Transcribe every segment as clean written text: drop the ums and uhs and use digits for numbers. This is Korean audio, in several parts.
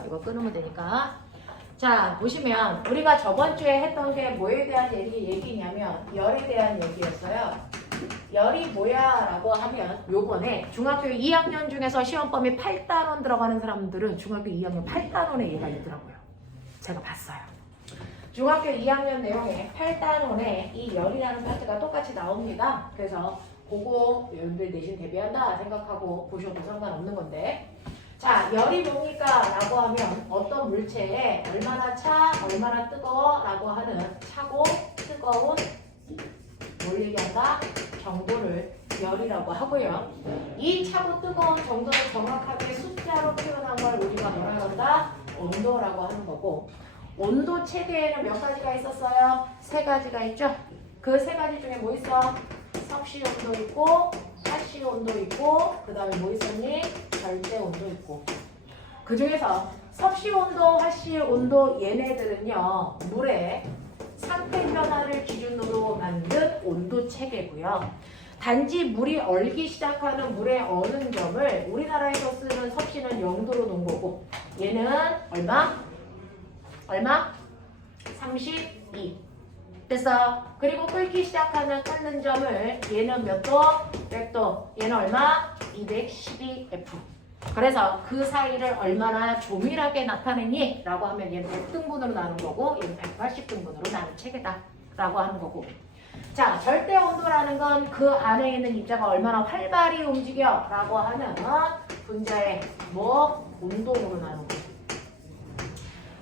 이거 끊으면 되니까. 자, 보시면 우리가 저번 주에 했던 게 뭐에 대한 얘기냐면 열에 대한 얘기였어요. 열이 뭐야 라고 하면 요번에 중학교 2학년 중에서 시험범위 8단원 들어가는 사람들은 중학교 2학년 8단원에 얘가 있더라고요. 제가 봤어요. 중학교 2학년 내용에 8단원에 이 열이라는 파트가 똑같이 나옵니다. 그래서 그거 여러분들 내신 대비한다 생각하고 보셔도 상관없는 건데, 자, 열이 뭡니까? 라고 하면 어떤 물체에 얼마나 차, 얼마나 뜨거워 라고 하는 차고 뜨거운 뭘 얘기한다? 정도를 열이라고 하고요. 이 차고 뜨거운 정도를 정확하게 숫자로 표현한 걸 우리가 뭐라고 한다? 온도라고 하는 거고, 온도 체계에는 몇 가지가 있었어요? 세 가지가 있죠? 그 세 가지 중에 뭐 있어? 섭씨 온도 있고, 하씨 온도 있고, 그 다음에 뭐 있었니? 절대 온도 있고. 그 중에서 섭씨 온도, 하씨 온도 얘네들은요, 물의 상태 변화를 기준으로 만든 온도 체계고요. 단지 물이 얼기 시작하는 물의 어는 점을 우리나라에서 쓰는 섭씨는 0도로 놓은 거고, 얘는 얼마? 32. 됐어. 그리고 끓기 시작하는 끓는 점을 얘는 몇 도? 100도. 얘는 얼마? 212F. 그래서 그 사이를 얼마나 조밀하게 나타내니? 라고 하면 얘는 100등분으로 나눈 거고 얘는 180등분으로 나눈 체계다 라고 하는 거고, 자, 절대 온도라는 건 그 안에 있는 입자가 얼마나 활발히 움직여 라고 하는 분자의 운동으로 나눈 거고,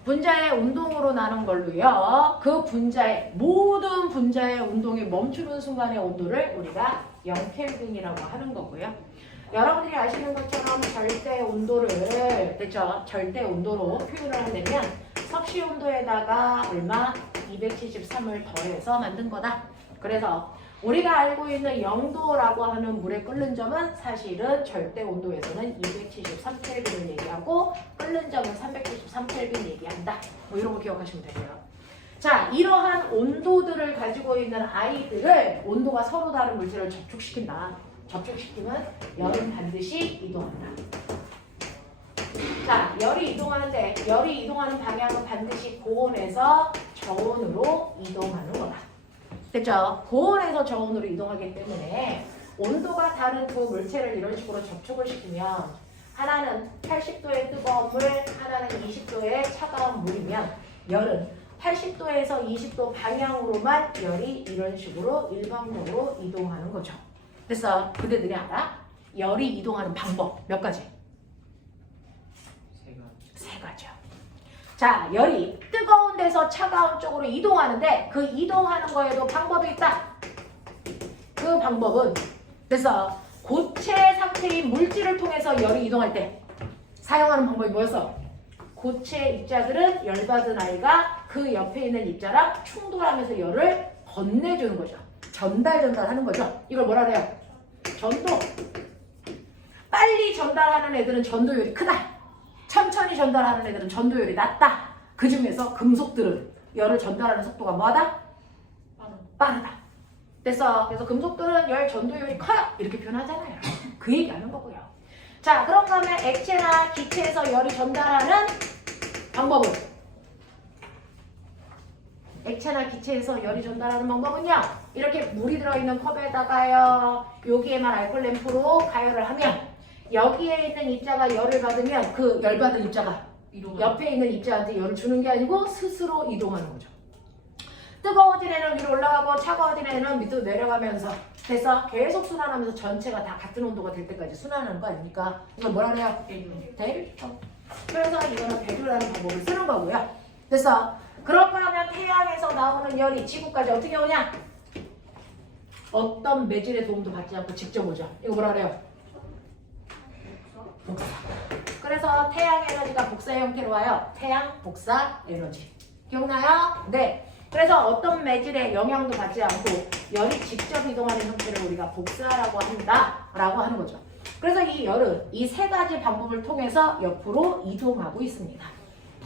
분자의 운동으로 나눈 걸로요. 그 분자의 모든 분자의 운동이 멈추는 순간의 온도를 우리가 0켈빈이라고 하는 거고요. 여러분들이 아시는 것처럼 절대 온도를 됐죠? 절대 온도로 표현을 하려면 섭씨 온도에다가 얼마? 273을 더해서 만든 거다. 그래서 우리가 알고 있는 0도라고 하는 물의 끓는 점은 사실은 절대 온도에서는 273켈빈을 얘기하고 끓는 점은 393켈빈 얘기한다. 뭐 이런 거 기억하시면 되고요. 자, 이러한 온도들을 가지고 있는 아이들을 온도가 서로 다른 물질을 접촉시킨다. 접촉시키면 열은 반드시 이동한다. 자, 열이 이동하는데 열이 이동하는 방향은 반드시 고온에서 저온으로 이동하는 거다. 됐죠? 고온에서 저온으로 이동하기 때문에 온도가 다른 두 물체를 이런 식으로 접촉을 시키면 하나는 80도의 뜨거운 물, 하나는 20도의 차가운 물이면 열은 80도에서 20도 방향으로만 열이 이런 식으로 일방적으로 이동하는 거죠. 됐어? 그대들이 알아? 열이 이동하는 방법 몇 가지? 세 가지요. 자, 열이 뜨거운 데서 차가운 쪽으로 이동하는데 그 이동하는 거에도 방법이 있다. 그 방법은 그래서 고체 상태인 물질을 통해서 열이 이동할 때 사용하는 방법이 뭐였어? 고체 입자들은 열받은 아이가 그 옆에 있는 입자랑 충돌하면서 열을 건네주는 거죠. 전달하는 거죠. 이걸 뭐라 그래요? 전도. 빨리 전달하는 애들은 전도율이 크다. 천천히 전달하는 애들은 전도율이 낮다. 그 중에서 금속들은 열을 전달하는 속도가 뭐하다? 빠르다. 됐어. 그래서 금속들은 열 전도율이 커요. 이렇게 표현하잖아요. 그 얘기하는 거고요. 자, 그런가 하면 액체나 기체에서 열이 전달하는 방법은? 액체나 기체에서 열이 전달하는 방법은요. 이렇게 물이 들어있는 컵에다가요. 여기에만 알콜 램프로 가열을 하면 여기에 있는 입자가 열을 받으면 그 열받은 입자가 옆에 있는 입자한테 열을 주는 게 아니고 스스로 이동하는 거죠. 뜨거워진 애는 위로 올라가고 차가워진 애는 밑으로 내려가면서 돼서 계속 순환하면서 전체가 다 같은 온도가 될 때까지 순환하는 거 아닙니까? 이걸 뭐라 그래요? 대류. 그래서 이거는 대류라는 방법을 쓰는 거고요. 됐어? 그런가 하면 태양에서 나오는 열이 지구까지 어떻게 오냐? 어떤 매질의 도움도 받지 않고 직접 오죠. 이거 뭐라 그래요? 복사. 그래서 태양 에너지가 복사 형태로 와요. 태양 복사 에너지. 기억나요? 네. 그래서 어떤 매질에 영향도 받지 않고 열이 직접 이동하는 형태를 우리가 복사라고 한다 라고 하는 거죠. 그래서 이 열은 이 세 가지 방법을 통해서 옆으로 이동하고 있습니다.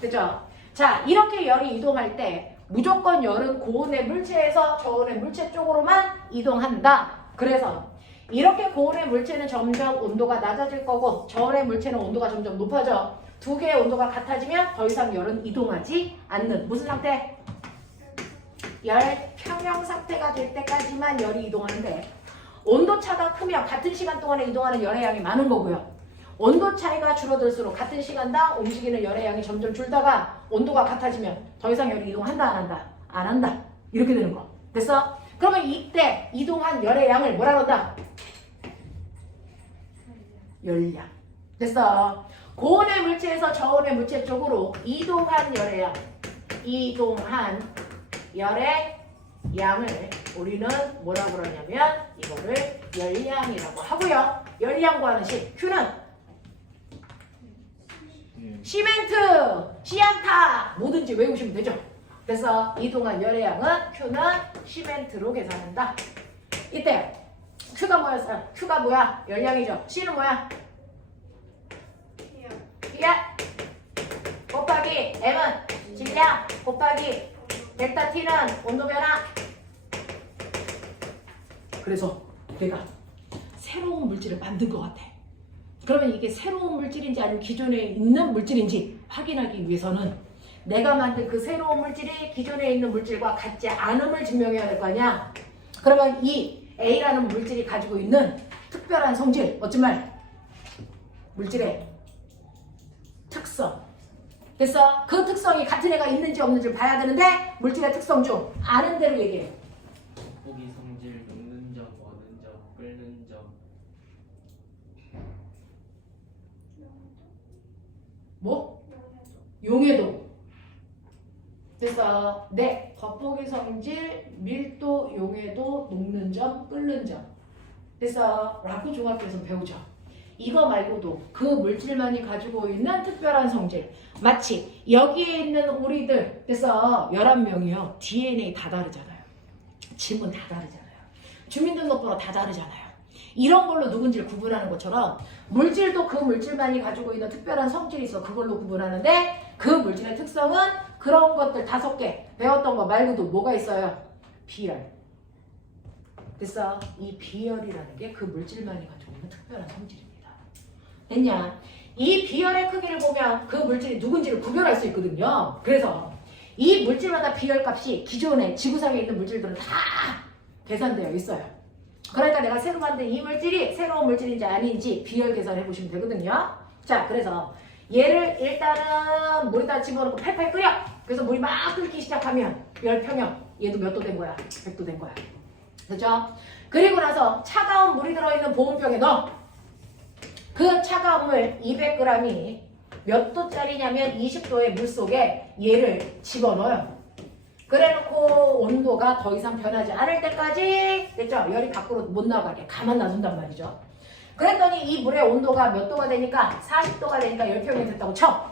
그죠? 자, 이렇게 열이 이동할 때 무조건 열은 고온의 물체에서 저온의 물체 쪽으로만 이동한다. 그래서 이렇게 고온의 물체는 점점 온도가 낮아질 거고 저온의 물체는 온도가 점점 높아져. 두 개의 온도가 같아지면 더 이상 열은 이동하지 않는 무슨 상태? 열 평형 상태가 될 때까지만 열이 이동하는데 온도 차가 크면 같은 시간 동안에 이동하는 열의 양이 많은 거고요. 온도 차이가 줄어들수록 같은 시간당 움직이는 열의 양이 점점 줄다가 온도가 같아지면 더 이상 열이 이동한다 안 한다? 안 한다. 이렇게 되는 거. 됐어? 그러면 이때 이동한 열의 양을 뭐라 그런다? 열량. 됐어? 고온의 물체에서 저온의 물체 쪽으로 이동한 열의 양. 이동한 열의 양을 우리는 뭐라고 그러냐면 이거를 열량이라고 하고요. 열량 구하는 식 Q는 시멘트, 시안타 뭐든지 외우시면 되죠. 그래서 이동한 열의 양은 Q는 시멘트로 계산한다. 이때 Q가 뭐였어요? Q가 뭐야? 열량이죠. C는 뭐야? P야 곱하기 M은 질량 곱하기 델타 T는 온도 변화. 그래서 내가 새로운 물질을 만든 것 같아. 그러면 이게 새로운 물질인지 아니면 기존에 있는 물질인지 확인하기 위해서는 내가 만든 그 새로운 물질이 기존에 있는 물질과 같지 않음을 증명해야 될 거 아니야. 그러면 이 A라는 물질이 가지고 있는 특별한 성질, 어찌 말? 물질의 특성. 그래서 그 특성이 같은 애가 있는지 없는지를 봐야 되는데 물질의 특성 중 아는 대로 얘기해. 고기 성질, 녹는 점, 어는 점, 끓는 점. 뭐? 용해도. 그래서 네, 겉보기 성질, 밀도, 용해도, 녹는 점, 끓는 점. 그래서 라쿠 종합에서 배우죠. 이거 말고도 그 물질만이 가지고 있는 특별한 성질. 마치 여기에 있는 우리들, 그래서 11명이요. DNA 다 다르잖아요. 지문 다 다르잖아요. 주민등록번호 다 다르잖아요. 이런 걸로 누군지를 구분하는 것처럼 물질도 그 물질만이 가지고 있는 특별한 성질이 있어. 그걸로 구분하는데 그 물질의 특성은 그런 것들 5개 배웠던 거 말고도 뭐가 있어요? 비열. 그래서 이 비열이라는 게 그 물질만이 가지고 있는 특별한 성질입니다. 됐냐? 이 비열의 크기를 보면 그 물질이 누군지를 구별할 수 있거든요. 그래서 이 물질마다 비열값이 기존에 지구상에 있는 물질들은 다 계산되어 있어요. 그러니까 내가 새로 만든 이 물질이 새로운 물질인지 아닌지 비열 계산해 보시면 되거든요. 자, 그래서 얘를 일단은 물에다 집어넣고 팔팔 끓여. 그래서 물이 막 끓기 시작하면 열평형. 얘도 몇 도 된 거야? 100도 된 거야. 그죠? 그리고 나서 차가운 물이 들어있는 보온병에 넣어. 그 차가운 물 200g이 몇 도짜리냐면 20도의 물 속에 얘를 집어넣어요. 그래놓고 온도가 더 이상 변하지 않을 때까지, 됐죠? 열이 밖으로 못 나가게 가만 놔둔단 말이죠. 그랬더니 이 물의 온도가 몇 도가 되니까 40도가 되니까 열평이 됐다고 쳐.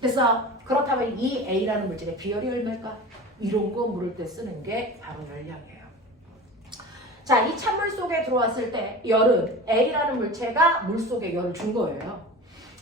그래서 그렇다면 이 A라는 물질의 비열이 얼마일까? 이런 거 물을 때 쓰는 게 바로 열량이에요. 자, 이 찬물 속에 들어왔을 때 열은 A라는 물체가 물 속에 열을 준 거예요.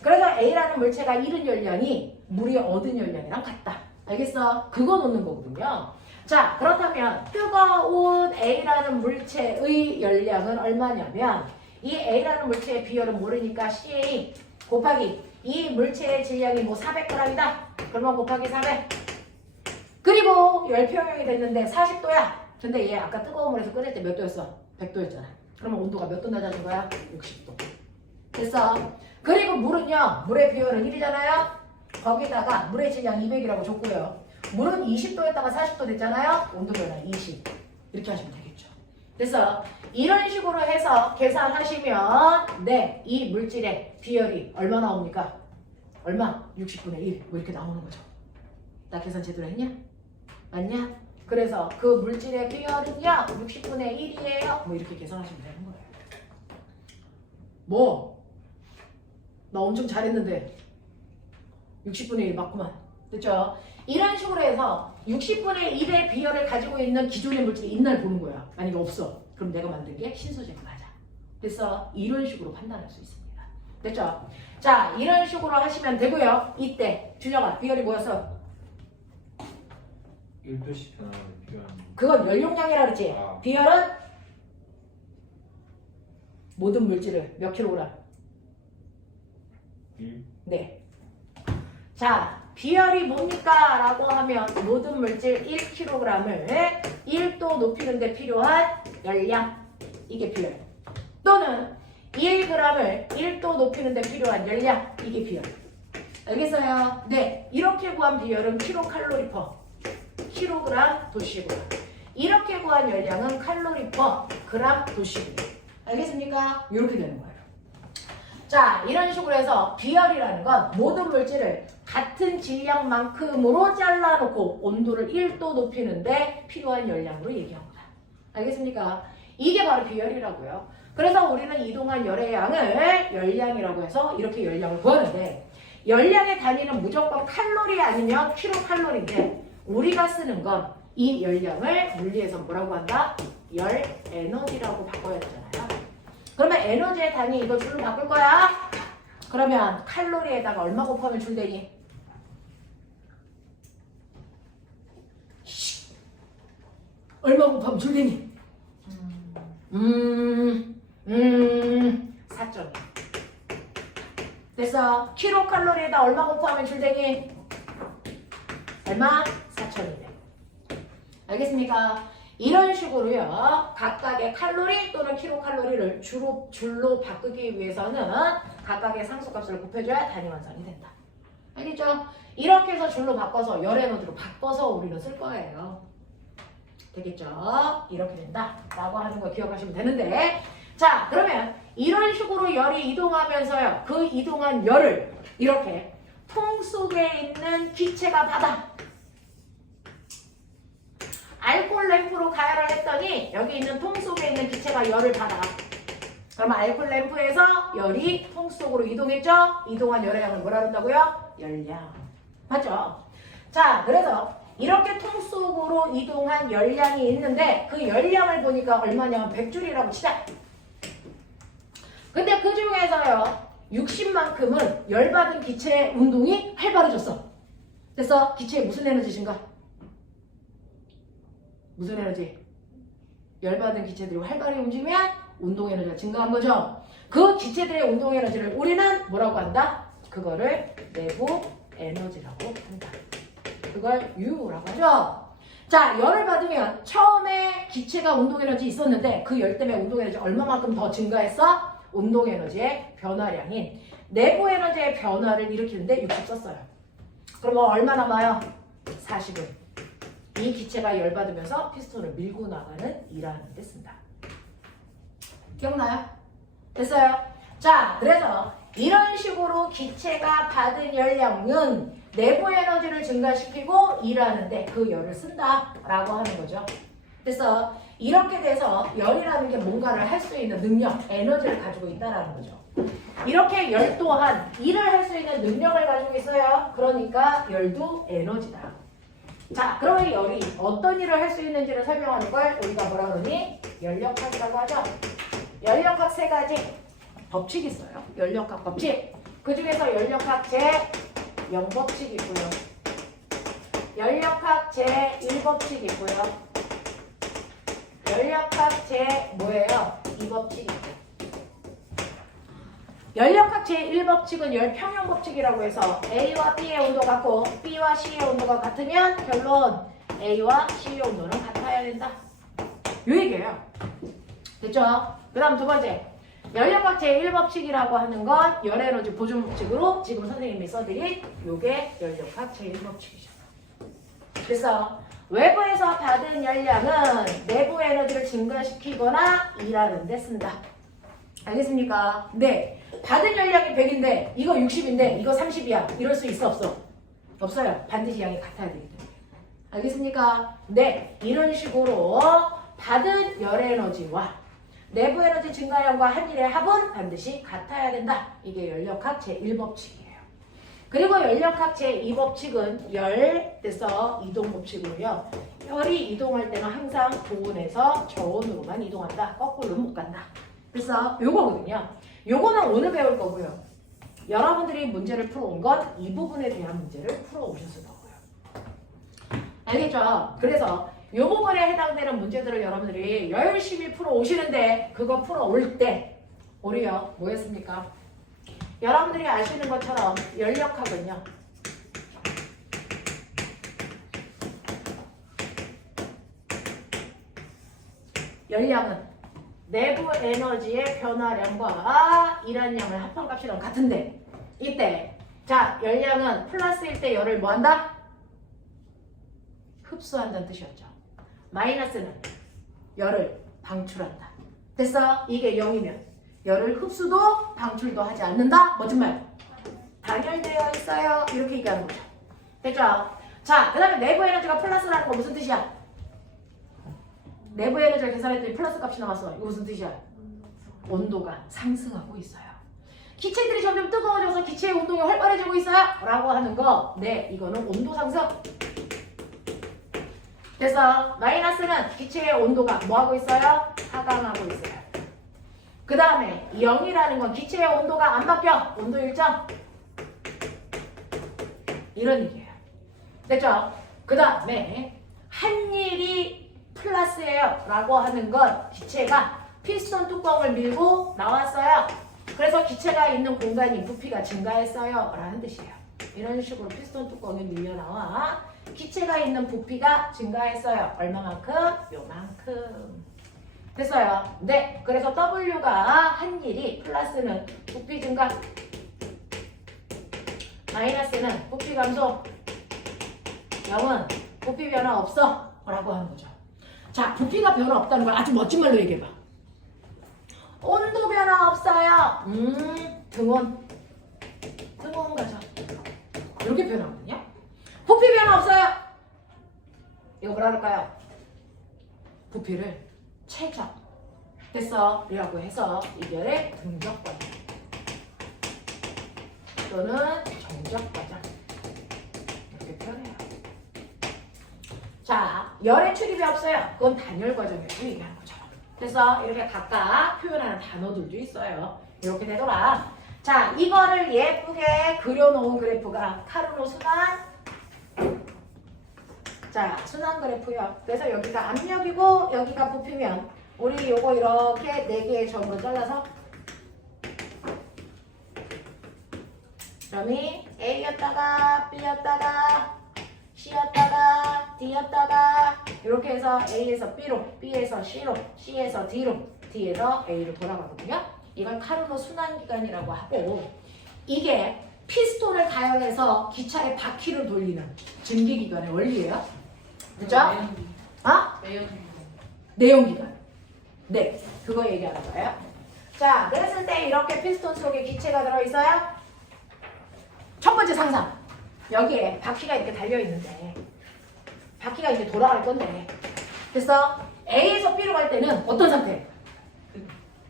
그래서 A라는 물체가 잃은 열량이 물이 얻은 열량이랑 같다. 알겠어? 그거 놓는 거거든요. 자, 그렇다면 뜨거운 A라는 물체의 열량은 얼마냐면 이 A라는 물체의 비열은 모르니까 CA 곱하기 이 물체의 질량이 뭐 400g이다. 그러면 곱하기 400. 그리고 열평형이 됐는데 40도야. 근데 얘 아까 뜨거운 물에서 끓일 때 몇 도였어? 100도였잖아. 그러면 온도가 몇 도 낮아진 거야? 60도. 됐어? 그리고 물은요. 물의 비열은 1이잖아요. 거기다가 물의 질량 200이라고 줬고요. 물은 20도였다가 40도 됐잖아요. 온도 변화 20. 이렇게 하시면 되겠죠. 그래서 이런 식으로 해서 계산하시면 네, 이 물질의 비열이 얼마 나옵니까? 얼마? 60분의 1. 뭐 이렇게 나오는 거죠. 나 계산 제대로 했냐? 맞냐? 그래서 그 물질의 비열은요 60분의 1이에요. 뭐 이렇게 계산하시면 되는 거예요. 뭐? 나 엄청 잘했는데 60분의 1 맞구만. 됐죠? 이런 식으로 해서 60분의 1의 비열을 가지고 있는 기존의 물질이 있나 보는 거야. 만약에 없어. 그럼 내가 만든 게 신소재가 맞아. 그래서 이런 식으로 판단할 수 있습니다. 됐죠? 자, 이런 식으로 하시면 되고요. 이때 준혁아 비열이 뭐였어? 1도씩 변화하는 비교하는. 그건 연용량이라 그랬지. 아. 비열은 모든 물질을 몇 킬로그램? 1? 네. 자, 비열이 뭡니까? 라고 하면 모든 물질 1kg을 1도 높이는 데 필요한 열량. 이게 비열. 또는 1g을 1도 높이는 데 필요한 열량. 이게 비열. 알겠어요? 네. 이렇게 구한 비열은 kcal per kg 도시그램. 이렇게 구한 열량은 칼로리 per 그램 도시그램. 알겠습니까? 이렇게 되는 거예요. 자, 이런 식으로 해서 비열이라는 건 모든 물질을 같은 질량만큼으로 잘라놓고 온도를 1도 높이는데 필요한 열량으로 얘기한 거야. 알겠습니까? 이게 바로 비열이라고요. 그래서 우리는 이동한 열의 양을 열량이라고 해서 이렇게 열량을 구하는데 열량의 단위는 무조건 칼로리 아니면 킬로칼로리인데 우리가 쓰는 건 이 열량을 물리에서 뭐라고 한다? 열 에너지라고 바꿔야 되잖아요. 그러면 에너지의 단위 이거 줄로 바꿀 거야? 그러면 칼로리에다가 얼마 곱하면 줄 되니? 얼마 곱하면 줄 되니? 4.2. 됐어. 킬로칼로리에다 얼마 곱하면 줄 되니? 얼마? 4,200. 알겠습니까? 이런 식으로요. 각각의 칼로리 또는 킬로칼로리를 줄로 바꾸기 위해서는 각각의 상수값을 곱해줘야 단위 완성이 된다. 알겠죠? 이렇게 해서 줄로 바꿔서 열 에너지로 바꿔서 우리는 쓸 거예요. 되겠죠? 이렇게 된다. 라고 하는 거 기억하시면 되는데 자, 그러면 이런 식으로 열이 이동하면서요. 그 이동한 열을 이렇게 통 속에 있는 기체가 받아. 알코올 램프로 가열을 했더니 여기 있는 통 속에 있는 기체가 열을 받아. 그러면 알코올 램프에서 열이 통 속으로 이동했죠? 이동한 열의 양을 뭐라 한다고요? 열량. 맞죠? 자, 그래서 이렇게 통 속으로 이동한 열량이 있는데 그 열량을 보니까 얼마냐면 100줄이라고 치자. 근데 그 중에서요 60만큼은 열받은 기체의 운동이 활발해졌어. 그래서 기체에 무슨 에너지신가? 무슨 에너지? 열받은 기체들이 활발히 움직이면 운동 에너지가 증가한 거죠. 그 기체들의 운동 에너지를 우리는 뭐라고 한다? 그거를 내부 에너지라고 한다. 그걸 U라고 하죠. 자, 열을 받으면 처음에 기체가 운동 에너지 있었는데 그 열 때문에 운동 에너지 얼마만큼 더 증가했어? 운동 에너지의 변화량인 내부 에너지의 변화를 일으키는데 60 썼어요. 그러면 얼마 남아요? 40은. 이 기체가 열받으면서 피스톤을 밀고 나가는 일하는 데 쓴다. 기억나요? 됐어요? 자, 그래서 이런 식으로 기체가 받은 열량은 내부 에너지를 증가시키고 일하는데 그 열을 쓴다라고 하는 거죠. 그래서 이렇게 돼서 열이라는 게 뭔가를 할 수 있는 능력, 에너지를 가지고 있다는 거죠. 이렇게 열 또한 일을 할 수 있는 능력을 가지고 있어요. 그러니까 열도 에너지다. 자, 그러면 열이 어떤 일을 할 수 있는지를 설명하는 걸 우리가 뭐라 그러니? 열역학이라고 하죠. 열역학 세 가지 법칙이 있어요. 열역학 법칙. 그 중에서 열역학 제0법칙이 있고요. 열역학 제1법칙이 있고요. 열역학 뭐예요? 2법칙이 있고요. 열역학 제1법칙은 열평형법칙이라고 해서 A와 B의 온도가 같고 B와 C의 온도가 같으면 결론 A와 C의 온도는 같아야 된다. 요 얘기예요. 됐죠? 그 다음 두 번째 열역학 제1법칙이라고 하는 건 열에너지 보존법칙으로 지금 선생님이 써드린 요게 열역학 제1법칙이죠. 그래서 외부에서 받은 열량은 내부 에너지를 증가시키거나 일하는 데 쓴다. 알겠습니까? 네. 받은 열량이 100인데 이거 60인데 이거 30이야. 이럴 수 있어 없어? 없어요. 반드시 양이 같아야 되기 때문에. 알겠습니까? 네. 이런 식으로 받은 열 에너지와 내부 에너지 증가량과 한일의 합은 반드시 같아야 된다. 이게 열역학 제1법칙이에요. 그리고 열역학 제2법칙은 열에서 이동법칙으로요. 열이 이동할 때는 항상 고온에서 저온으로만 이동한다. 거꾸로는 못 간다. 그래서 요거거든요. 요거는 오늘 배울 거고요. 여러분들이 문제를 풀어온 건 이 부분에 대한 문제를 풀어오셨을 거고요. 알겠죠? 그래서 이 부분에 해당되는 문제들을 여러분들이 열심히 풀어오시는데 그거 풀어올 때 우리요 뭐였습니까? 여러분들이 아시는 것처럼 열역학은요 열량은 내부 에너지의 변화량과 일환량을 합성값이랑 같은데 이때 자 열량은 플러스일 때 열을 뭐한다? 흡수한다는 뜻이었죠. 마이너스는 열을 방출한다. 됐어? 이게 0이면 열을 흡수도 방출도 하지 않는다. 멋진 말. 단열되어 있어요. 이렇게 얘기하는 거죠. 됐죠? 자, 그 다음에 내부 에너지가 플러스라는 거 무슨 뜻이야? 내부 에너지를 계산했더니 플러스 값이 나왔어. 이거 무슨 뜻이야? 온도가 상승하고 있어요. 기체들이 점점 뜨거워져서 기체의 운동이 활발해지고 있어요. 라고 하는 거. 네, 이거는 온도 상승. 그래서 마이너스는 기체의 온도가 뭐하고 있어요? 하강하고 있어요. 그 다음에 0이라는 건 기체의 온도가 안 바뀌어. 온도 일정. 이런 얘기예요. 됐죠? 그 다음에 한일이 플러스예요 라고 하는 건 기체가 피스톤 뚜껑을 밀고 나왔어요. 그래서 기체가 있는 공간이 부피가 증가했어요 라는 뜻이에요. 이런 식으로 피스톤 뚜껑이 밀려 나와 기체가 있는 부피가 증가했어요. 얼마만큼? 요만큼. 됐어요. 네. 그래서 W가 한일이 플러스는 부피 증가, 마이너스는 부피 감소, 0은 부피 변화 없어 라고 하는 거죠. 자, 부피가 변화 없다는 걸 아주 멋진 말로 얘기해봐. 온도 변화 없어요. 등온 가죠. 이렇게 변하거든요. 부피 변화 없어요. 이거 뭐라 그럴까요? 부피를 최저 됐어 이라고 해서 이게 등적 과정 또는 정적 과정 이렇게 표현해요. 자, 열의 출입이 없어요. 그건 단열 과정에서 얘기하는 거죠. 그래서 이렇게 각각 표현하는 단어들도 있어요. 이렇게 되더라. 자, 이거를 예쁘게 그려놓은 그래프가 카르노 순환. 자, 순환 그래프요. 그래서 여기가 압력이고 여기가 부피면 우리 요거 이렇게 4개의 점으로 잘라서 점이 A였다가 B였다가 C였다가 D였다가 이렇게 해서 A에서 B로, B에서 C로, C에서 D로, D에서 A로 돌아가거든요. 이걸 카르노 순환기관이라고 하고 이게 피스톤을 가열해서 기차의 바퀴를 돌리는 증기기관의 원리예요. 그죠? 내용기관. 네, 그거 얘기하는 거예요. 자, 그랬을 때 이렇게 피스톤 속에 기체가 들어있어요. 첫 번째 상상. 여기에 바퀴가 이렇게 달려있는데 바퀴가 이제 돌아갈 건데 그래서 A에서 B로 갈 때는 어떤 상태?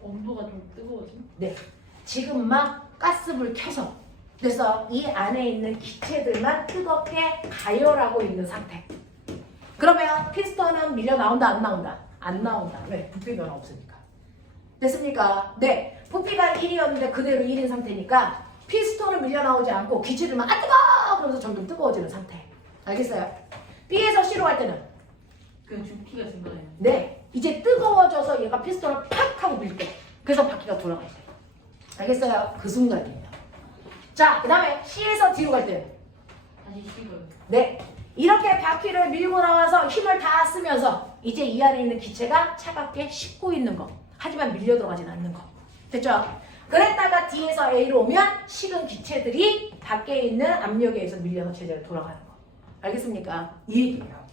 온도가 좀 뜨거워진? 네, 지금 막 가스불 켜서 그래서 이 안에 있는 기체들만 뜨겁게 가열하고 있는 상태. 그러면 피스톤은 밀려 나온다 안 나온다? 안 나온다. 왜? 부피 변화 없으니까. 됐습니까? 네, 부피가 1이었는데 그대로 1인 상태니까 피스톤은 밀려 나오지 않고 기체들만 아 뜨거워! 그러면서 점점 뜨거워지는 상태. 알겠어요? B에서 C로 갈 때는 그 주기가 증가해요. 네, 이제 뜨거워져서 얘가 피스톤을 팍 하고 밀 때. 그래서 바퀴가 돌아갈 때. 알겠어요? 그 순간입니다. 자, 그 다음에 C에서 D로 갈 때는 다시 식어요. 네, 이렇게 바퀴를 밀고 나와서 힘을 다 쓰면서 이제 이 안에 있는 기체가 차갑게 식고 있는 거. 하지만 밀려 들어가진 않는 거. 됐죠? 그랬다가 D에서 A로 오면 식은 기체들이 밖에 있는 압력에 의해서 밀려서 제자리로 돌아가는 거. 알겠습니까? 이 얘기예요.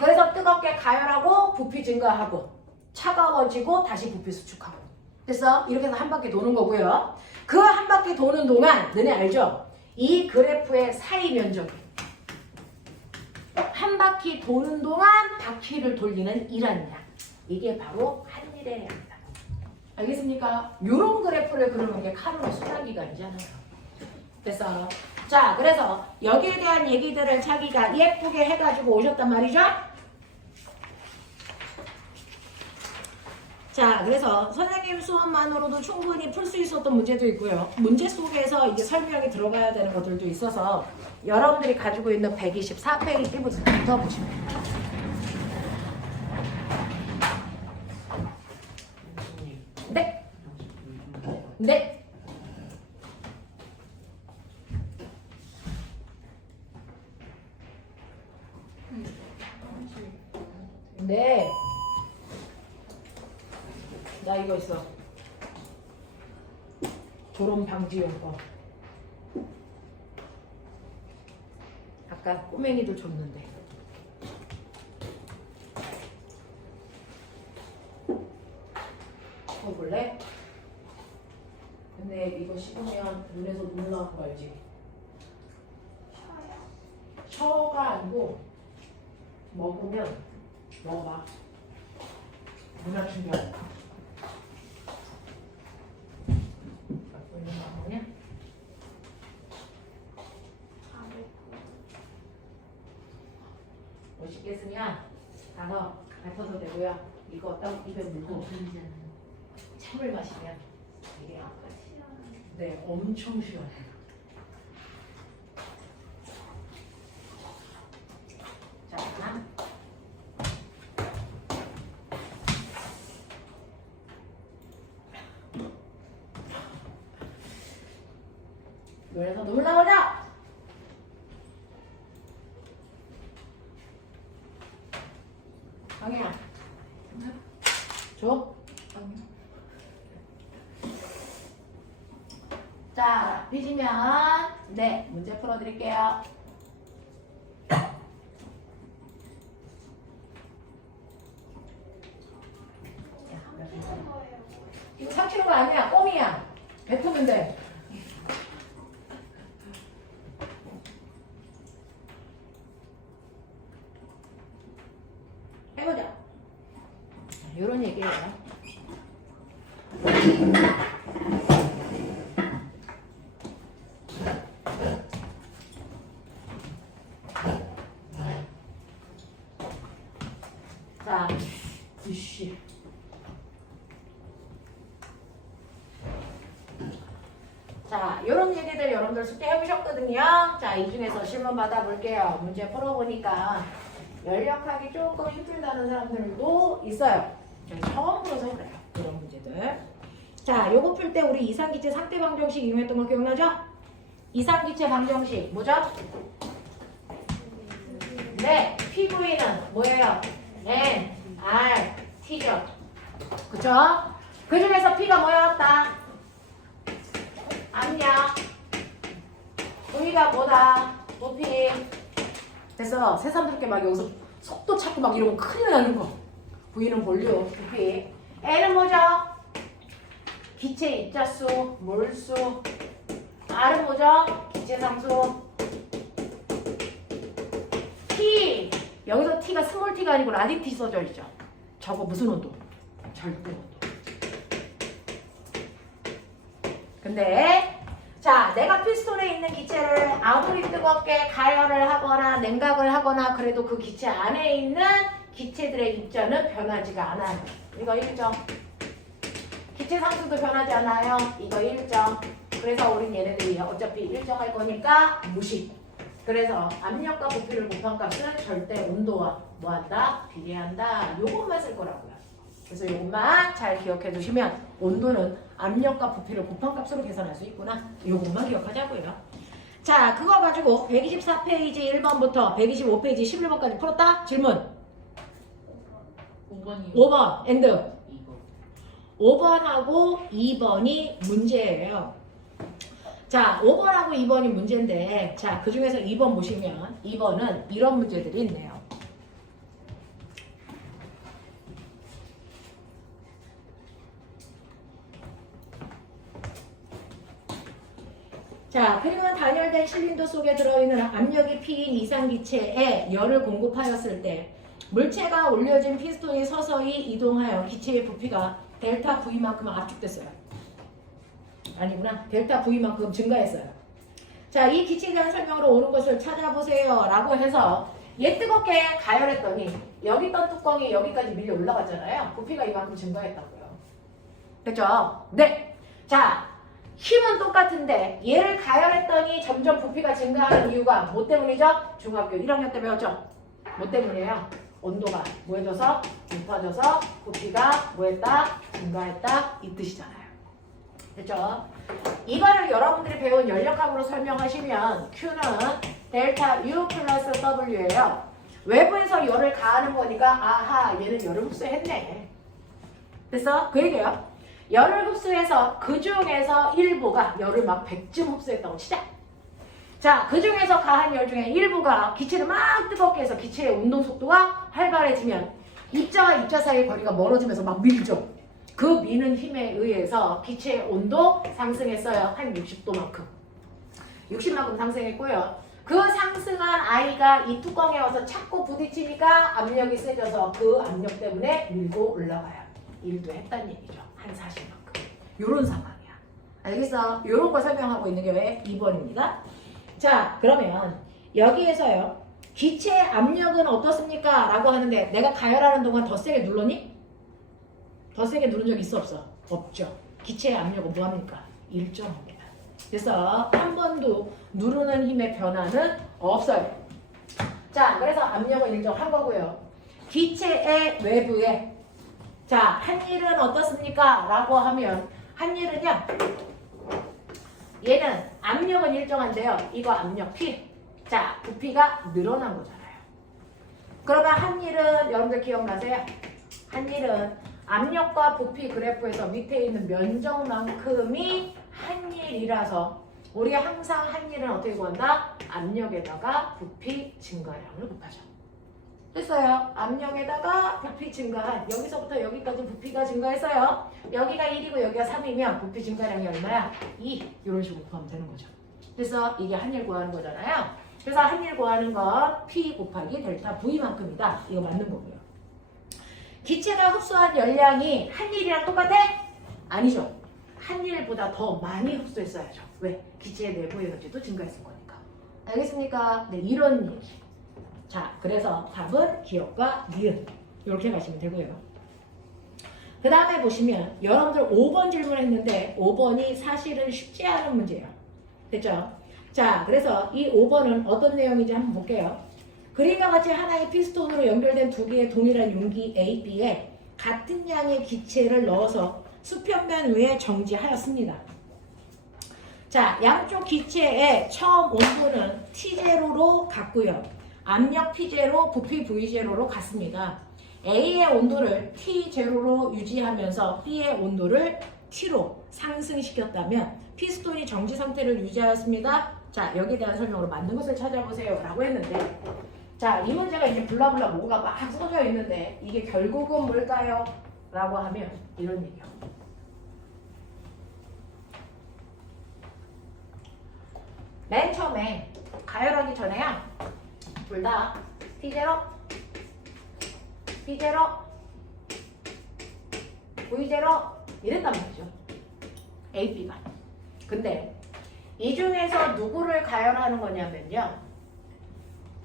그래서 뜨겁게 가열하고 부피 증가하고 차가워지고 다시 부피 수축하고. 됐어? 이렇게 해서 한 바퀴 도는 거고요. 그 한 바퀴 도는 동안 너네 알죠? 이 그래프의 사이 면적이 한 바퀴 도는 동안 바퀴를 돌리는 일환량. 이게 바로 한일의 양이다. 알겠습니까? 요런 그래프를 그려놓은 게 카르노 순환기관이잖아요. 됐어? 자, 그래서 여기에 대한 얘기들을 자기가 예쁘게 해가지고 오셨단 말이죠? 자, 그래서 선생님 수업만으로도 충분히 풀 수 있었던 문제도 있고요. 문제 속에서 이제 설명이 들어가야 되는 것들도 있어서 여러분들이 가지고 있는 124페이지부터 보시면 됩니다. 네. 네. 네. 나 이거 있어. 졸음 방지용법. 아까 꼬맹이들 줬는데. 볼래? 근데 이거 씹으면 눈에서 눈 나오는 거 알지? 셔가 아니고 먹으면 먹어봐. 문화 충격. 갖고 있는 거 뭐냐? 멋있겠으면 단어 뱉어도 되고요. 이거 딱 입에 물고 참을 마시면 이게 네 엄청 시원해요. 자, 눈에서 눈 나오자. 강이야. 줘. 자, 빚으면 네 문제 풀어드릴게요. 이거 삼키는 거 아니야. 껌이야. 뱉으면 돼. 해보자. 이런 얘기예요. 자, 이씨. 자, 이런 얘기들 여러분들 숙제 해보셨거든요. 자, 이 중에서 실문 받아볼게요. 문제 풀어보니까 연력하기 조금 힘들다는 사람들도 있어요. 처음 풀어서 그래요. 이런 문제들. 자, 요거 풀 때 우리 이상기체 상대 방정식 이용했던 거 기억나죠? 이상기체 방정식 뭐죠? 네, PV는 뭐예요? N, R, T죠. 그쵸? 그 중에서 P가 뭐였다? 압력. V가 뭐다? 부피. 됐어. 새삼스럽게 막 여기서 속도 찾고 막 이러면 큰일 나는 거. V는 볼륨, 부피. N은 뭐죠? 기체 입자수, 몰수. R은 뭐죠? 기체 상수. T. 여기서 T가 스몰 T가 아니고 라디 T 써져 있죠. 저거 무슨 온도? 절대 온도. 근데 자, 내가 피스톤에 있는 기체를 아무리 뜨겁게 가열을 하거나 냉각을 하거나 그래도 그 기체 안에 있는 기체들의 입자는 변하지가 않아요. 이거 1점. 기체 상수도 변하지 않아요. 이거 1점. 그래서 우린 얘네들이 어차피 일정할 거니까 무시. 그래서 압력과 부피를 곱한 값은 절대 온도와 뭐한다? 비례한다. 요것만 쓸 거라고요. 그래서 요것만 잘 기억해 두시면 온도는 압력과 부피를 곱한 값으로 계산할 수 있구나. 요것만 기억하자고요. 자, 그거 가지고 124페이지 1번부터 125페이지 11번까지 풀었다? 질문. 5번이요. 5번 엔드. 2번. 5번하고 2번이 문제예요. 자, 5번하고 2번이 문제인데, 자, 그 중에서 2번 보시면 2번은 이런 문제들이 있네요. 자, 그림은 단열된 실린더 속에 들어있는 압력이 P인 이상기체에 열을 공급하였을 때 물체가 올려진 피스톤이 서서히 이동하여 기체의 부피가 델타 V만큼 압축됐어요. 아니구나. 델타 V만큼 증가했어요. 자, 이 기체에 대한 설명으로 옳은 것을 찾아보세요 라고 해서 얘 뜨겁게 가열했더니 여기 있던 뚜껑이 여기까지 밀려 올라갔잖아요. 부피가 이만큼 증가했다고요. 됐죠? 네. 자, 힘은 똑같은데 얘를 가열했더니 점점 부피가 증가하는 이유가 뭐 때문이죠? 중학교 1학년 때 배웠죠? 뭐 때문이에요? 온도가 뭐해져서 높아져서 부피가 뭐했다? 증가했다 이 뜻이잖아요. 됐죠? 이거를 여러분들이 배운 연력학으로 설명하시면 Q는 델타 U 플러스 W예요. 외부에서 열을 가하는 거니까 아하 얘는 열을 흡수했네. 됐어? 그 얘기예요. 열을 흡수해서 그 중에서 일부가 열을 막 100쯤 흡수했다고 치자. 자, 그 중에서 가한 열 중에 일부가 기체를 막 뜨겁게 해서 기체의 운동 속도가 활발해지면 입자와 입자 사이의 거리가 멀어지면서 막 밀죠. 그 미는 힘에 의해서 기체의 온도 상승했어요. 한 60도만큼. 60만큼 상승했고요. 그 상승한 아이가 이 뚜껑에 와서 자꾸 부딪히니까 압력이 세져서 그 압력 때문에 밀고 올라가요. 일도 했다는 얘기죠. 한 40만큼. 요런 상황이야. 알겠어? 요런 거 설명하고 있는 게 왜? 2번입니다. 자, 그러면 여기에서요. 기체의 압력은 어떻습니까? 라고 하는데 내가 가열하는 동안 더 세게 눌렀니? 더 세게 누른 적 있어 없어? 없죠. 기체의 압력은 뭐합니까? 일정합니다. 그래서 한 번도 누르는 힘의 변화는 없어요. 자, 그래서 압력은 일정한 거고요. 기체의 외부에 자, 한 일은 어떻습니까? 라고 하면 한 일은요. 얘는 압력은 일정한데요. 이거 압력 P. 자, 부피가 늘어난 거잖아요. 그러면 한 일은 여러분들 기억나세요? 한 일은 압력과 부피 그래프에서 밑에 있는 면적만큼이 한 일이라서 우리가 항상 한 일은 어떻게 구한다? 압력에다가 부피 증가량을 곱하죠. 됐어요. 압력에다가 부피 증가한 여기서부터 여기까지 부피가 증가했어요. 여기가 1이고 여기가 3이면 부피 증가량이 얼마야? 2. 이런 식으로 구하면 되는 거죠. 그래서 이게 한 일 구하는 거잖아요. 그래서 한 일 구하는 건 P 곱하기 델타 V만큼이다. 이거 맞는 거고요. 기체가 흡수한 열량이 한 일이랑 똑같아? 아니죠. 한 일보다 더 많이 흡수했어야죠. 왜? 기체의 내부 에너지도 증가했을 거니까. 알겠습니까? 네, 이런 얘기. 자, 그래서 답은 기억과 니은 이렇게 가시면 되고요. 그 다음에 보시면 여러분들 5번 질문을 했는데 5번이 사실은 쉽지 않은 문제예요. 됐죠? 자, 그래서 이 5번은 어떤 내용인지 한번 볼게요. 그림과 같이 하나의 피스톤으로 연결된 두 개의 동일한 용기 A, B에 같은 양의 기체를 넣어서 수평면 위에 정지하였습니다. 자, 양쪽 기체의 처음 온도는 T0로 같고요. 압력 P0, 부피 V0로 같습니다. A의 온도를 T0로 유지하면서 B의 온도를 T로 상승시켰다면 피스톤이 정지 상태를 유지하였습니다. 자, 여기에 대한 설명으로 맞는 것을 찾아보세요 라고 했는데 자, 이 문제가 이제 블라블라 뭐가 막 써져 있는데 이게 결국은 뭘까요? 라고 하면 이런 얘기요. 맨 처음에 가열하기 전에요. 둘 다 T0, P0, V0 이랬단 말이죠. A, B가. 근데 이 중에서 누구를 가열하는 거냐면요.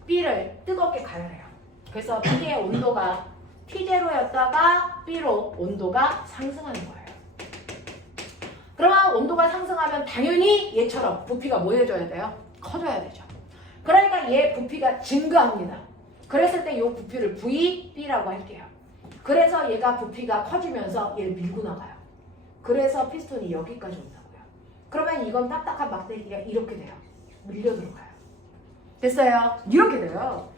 B를 뜨겁게 가열해요. 그래서 B의 온도가 T0였다가 B로 온도가 상승하는 거예요. 그러면 온도가 상승하면 당연히 얘처럼 부피가 뭐 해줘야 돼요? 커져야 되죠. 그러니까 얘 부피가 증가합니다. 그랬을 때 이 부피를 VB라고 할게요. 그래서 얘가 부피가 커지면서 얘를 밀고 나가요. 그래서 피스톤이 여기까지 온다고요. 그러면 이건 딱딱한 막대기가 이렇게 돼요. 밀려 들어가요. 됐어요? 이렇게 돼요.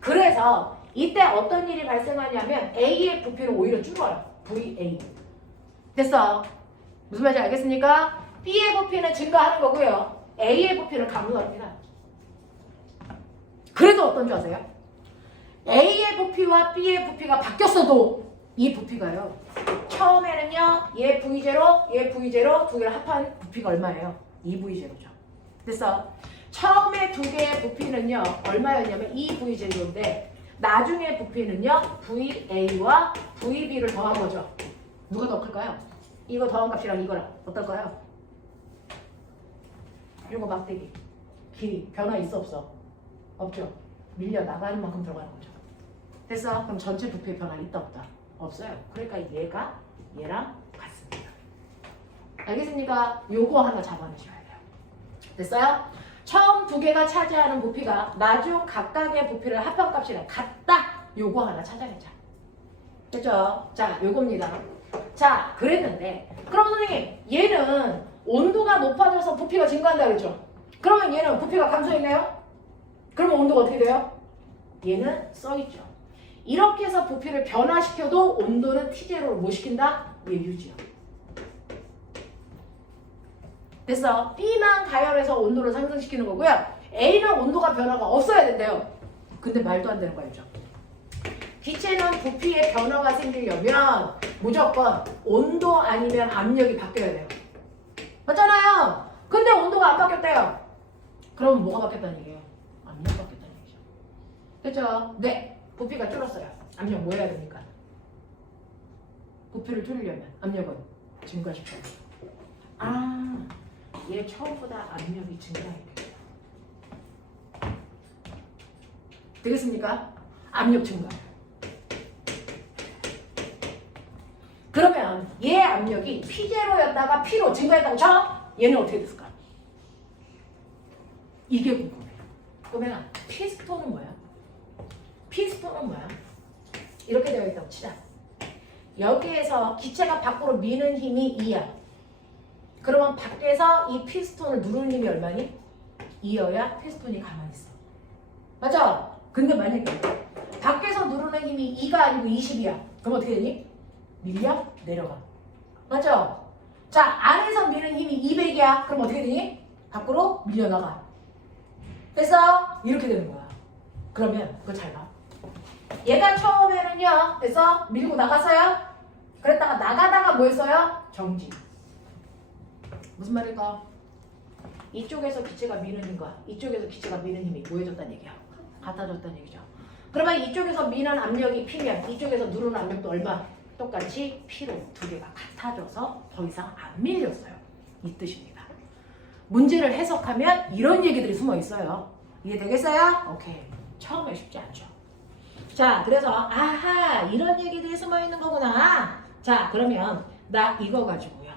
그래서 이때 어떤 일이 발생하냐면 A의 부피는 오히려 줄어요. VA. 됐어? 무슨 말인지 알겠습니까? B의 부피는 증가하는 거고요. A의 부피는 감소합니다. 그래도 어떤 줄 아세요? A의 부피와 B의 부피가 바뀌었어도 이 부피가요. 처음에는요. 얘 V0, 얘 V0 두 개를 합한 부피가 얼마예요? 2V0죠. 됐어? 처음에 두 개의 부피는요. 얼마였냐면 2V0인데 나중에 부피는요. VA와 VB를 더한 거죠. 누가 더 클까요? 이거 더한 값이랑 이거랑 어떨까요? 이거 막대기 길이 변화 있어 없어? 없죠. 밀려 나가는 만큼 들어가는 거죠. 됐어? 그럼 전체 부피의 변화 있다 없다? 없어요. 그러니까 얘가 얘랑 같습니다. 알겠습니까? 요거 하나 잡아내셔야 돼요. 됐어요? 처음 두 개가 차지하는 부피가 나중 각각의 부피를 합한값이랑 같다. 요거 하나 찾아내자. 됐죠? 자, 요겁니다. 자, 그랬는데 그럼 선생님 얘는 온도가 높아져서 부피가 증가한다 그랬죠? 그러면 얘는 부피가 감소했네요? 그러면 온도가 어떻게 돼요? 얘는 써있죠. 이렇게 해서 부피를 변화시켜도 온도는 T0로 뭐 시킨다? 얘 유지요. 됐어. B만 가열해서 온도를 상승시키는 거고요. A는 온도가 변화가 없어야 된대요. 근데 말도 안 되는 거 알죠? 기체는 부피에 변화가 생기려면 무조건 온도 아니면 압력이 바뀌어야 돼요. 맞잖아요. 근데 온도가 안 바뀌었대요. 그럼 뭐가 바뀌었다는 얘기예요? 압력 바뀌었다는 얘기죠. 됐죠? 네. 부피가 줄었어요. 압력 뭐 해야 됩니까? 부피를 줄이려면 압력은 증가시켜야 돼요. 아, 얘 처음보다 압력이 증가했겠죠. 되겠습니까? 압력 증가. 그러면 얘 압력이 P0였다가 P로 증가했다고 쳐? 얘는 어떻게 됐을까? 이게 궁금해요. 그러면 피스톤은 뭐야? 피스톤은 뭐야? 이렇게 되어 있다고 치자. 여기에서 기체가 밖으로 미는 힘이 2야. 그러면 밖에서 이 피스톤을 누르는 힘이 얼마니? 2여야 피스톤이 가만히 있어. 맞죠? 근데 만약에 밖에서 누르는 힘이 2가 아니고 20이야. 그럼 어떻게 되니? 밀려? 내려가. 맞죠? 자, 안에서 미는 힘이 200이야. 그럼 어떻게 되니? 밖으로 밀려나가. 됐어? 이렇게 되는 거야. 그러면 그거 잘 봐. 얘가 처음에는요. 됐어? 밀고 나갔어요? 그랬다가 나가다가 뭐 했어요? 정지. 무슨 말일까? 이쪽에서 기체가 미는 힘과 이쪽에서 기체가 미는 힘이 뭐 해줬다는 얘기야? 같아졌다는 얘기죠. 그러면 이쪽에서 미는 압력이 P면 이쪽에서 누르는 압력도 얼마? 똑같이 P로 두 개가 같아져서 더 이상 안 밀렸어요. 이 뜻입니다. 문제를 해석하면 이런 얘기들이 숨어 있어요. 이해되겠어요? 오케이. 처음에 쉽지 않죠. 자, 그래서 아하 이런 얘기들이 숨어 있는 거구나. 자, 그러면 나 이거 가지고요.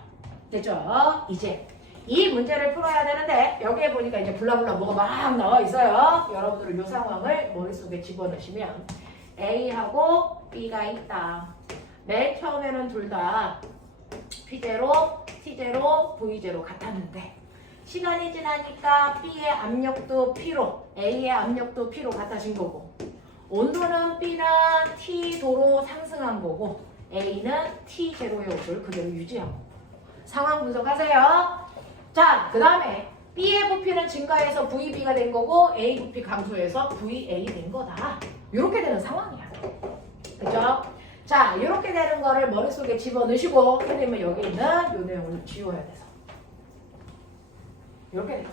됐죠? 이제 이 문제를 풀어야 되는데 여기에 보니까 이제 블라블라 뭐가 막 나와 있어요. 여러분들은 이 상황을 머릿속에 집어넣으시면 A하고 B가 있다. 맨 처음에는 둘 다 P0, T0, V0 같았는데 시간이 지나니까 B의 압력도 P로, A의 압력도 P로 같아진 거고 온도는 B는 T도로 상승한 거고 A는 T0의 온도를 그대로 유지한 거고 상황 분석하세요. 자, 그 다음에 B의 부피는 증가해서 VB가 된 거고 A 부피 감소해서 VA 된 거다. 이렇게 되는 상황이야. 그죠? 자, 이렇게 되는 거를 머릿속에 집어넣으시고 선생님은 여기 있는 이 내용을 지워야 돼서 이렇게 된다.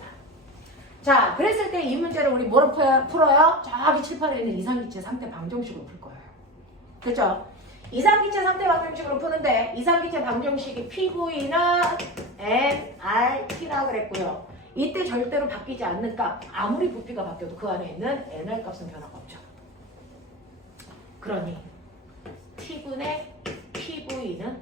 자, 그랬을 때 이 문제를 우리 뭐로 풀어요? 저기 칠판에 있는 이상기체 상태 방정식으로 풀 거예요. 됐죠? 이상기체 상태 방정식으로 푸는데 이상기체 방정식이 PV는 nRT라 그랬고요. 이때 절대로 바뀌지 않는 값, 아무리 부피가 바뀌어도 그 안에 있는 nR 값은 변화가 없죠. 그러니 T분의 PV는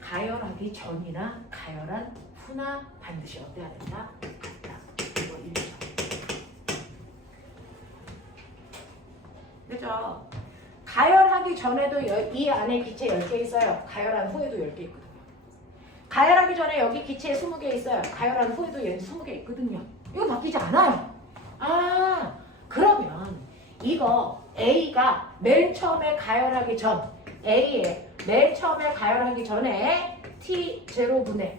가열하기 전이나 가열한 후나 반드시 어때야 된다? 같다. 이거 1점. 그죠? 가열하기 전에도 이 안에 기체 10개 있어요. 가열한 후에도 10개 있거든요. 가열하기 전에 여기 기체 20개 있어요. 가열한 후에도 얘는 20개 있거든요. 이거 바뀌지 않아요. 아, 그러면 이거 A가 맨 처음에 가열하기 전 A에 맨 처음에 가열하기 전에 T0분의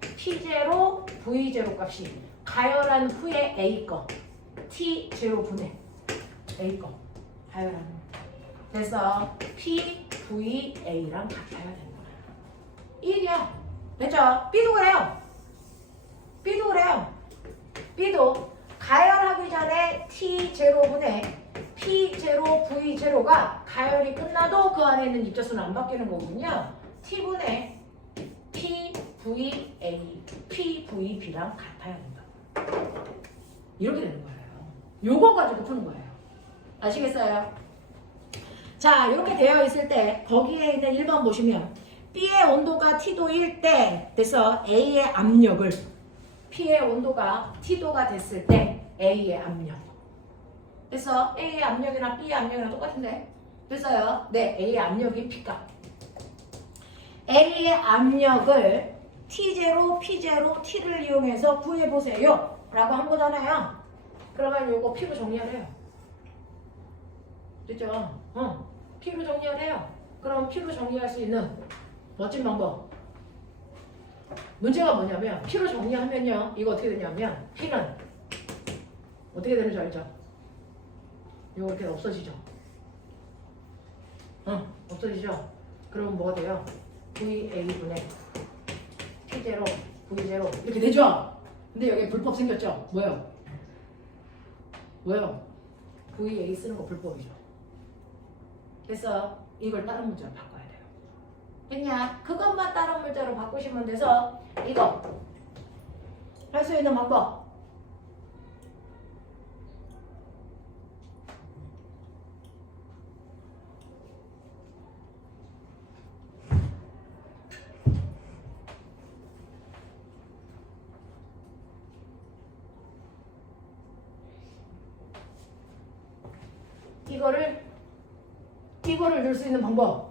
P0, V0 값이 가열한 후에 A 거 T0분의 A 거 가열한 후 그래서 P, V, A랑 같아야 되는 거예요. 이 얘기야. 됐죠? B도 그래요. B도 그래요. B도 가열하기 전에 T0분의 P0, V0가 가열이 끝나도 그 안에 있는 입자수는 안 바뀌는 거군요. T분의 P, V, A, P, V, B랑 같아야 된다. 이렇게 되는 거예요. 요거 가지고 푸는 거예요. 아시겠어요? 자, 이렇게 되어 있을 때 거기에 있는 1번 보시면 B의 온도가 T도일 때 됐어. A의 압력을 P의 온도가 T도가 됐을 때 A의 압력 됐어. A의 압력이나 B의 압력이랑 똑같은데 됐어요. 네, A의 압력이 P값 A의 압력을 T0, P0, T를 이용해서 구해보세요 라고 한 거잖아요. 그러면 요거 P로 정리하래요. 됐죠? P로 정리를 해요. 그럼 P로 정리할 수 있는 멋진 방법. 문제가 뭐냐면 P로 정리하면요. 이거 어떻게 되냐면 P는 어떻게 되는 줄 알죠? 이거 이렇게 없어지죠? 없어지죠? 그러면 뭐가 돼요? VA분의 T0, V0 이렇게 되죠? 근데 여기에 불법 생겼죠? 뭐예요? 뭐예요? VA 쓰는 거 불법이죠. 그래서 이걸 다른 문자로 바꿔야 돼요. 됐냐? 그것만 다른 문자로 바꾸시면 돼서 이거 할 수 있는 방법. 이거를 넣을 수 있는 방법.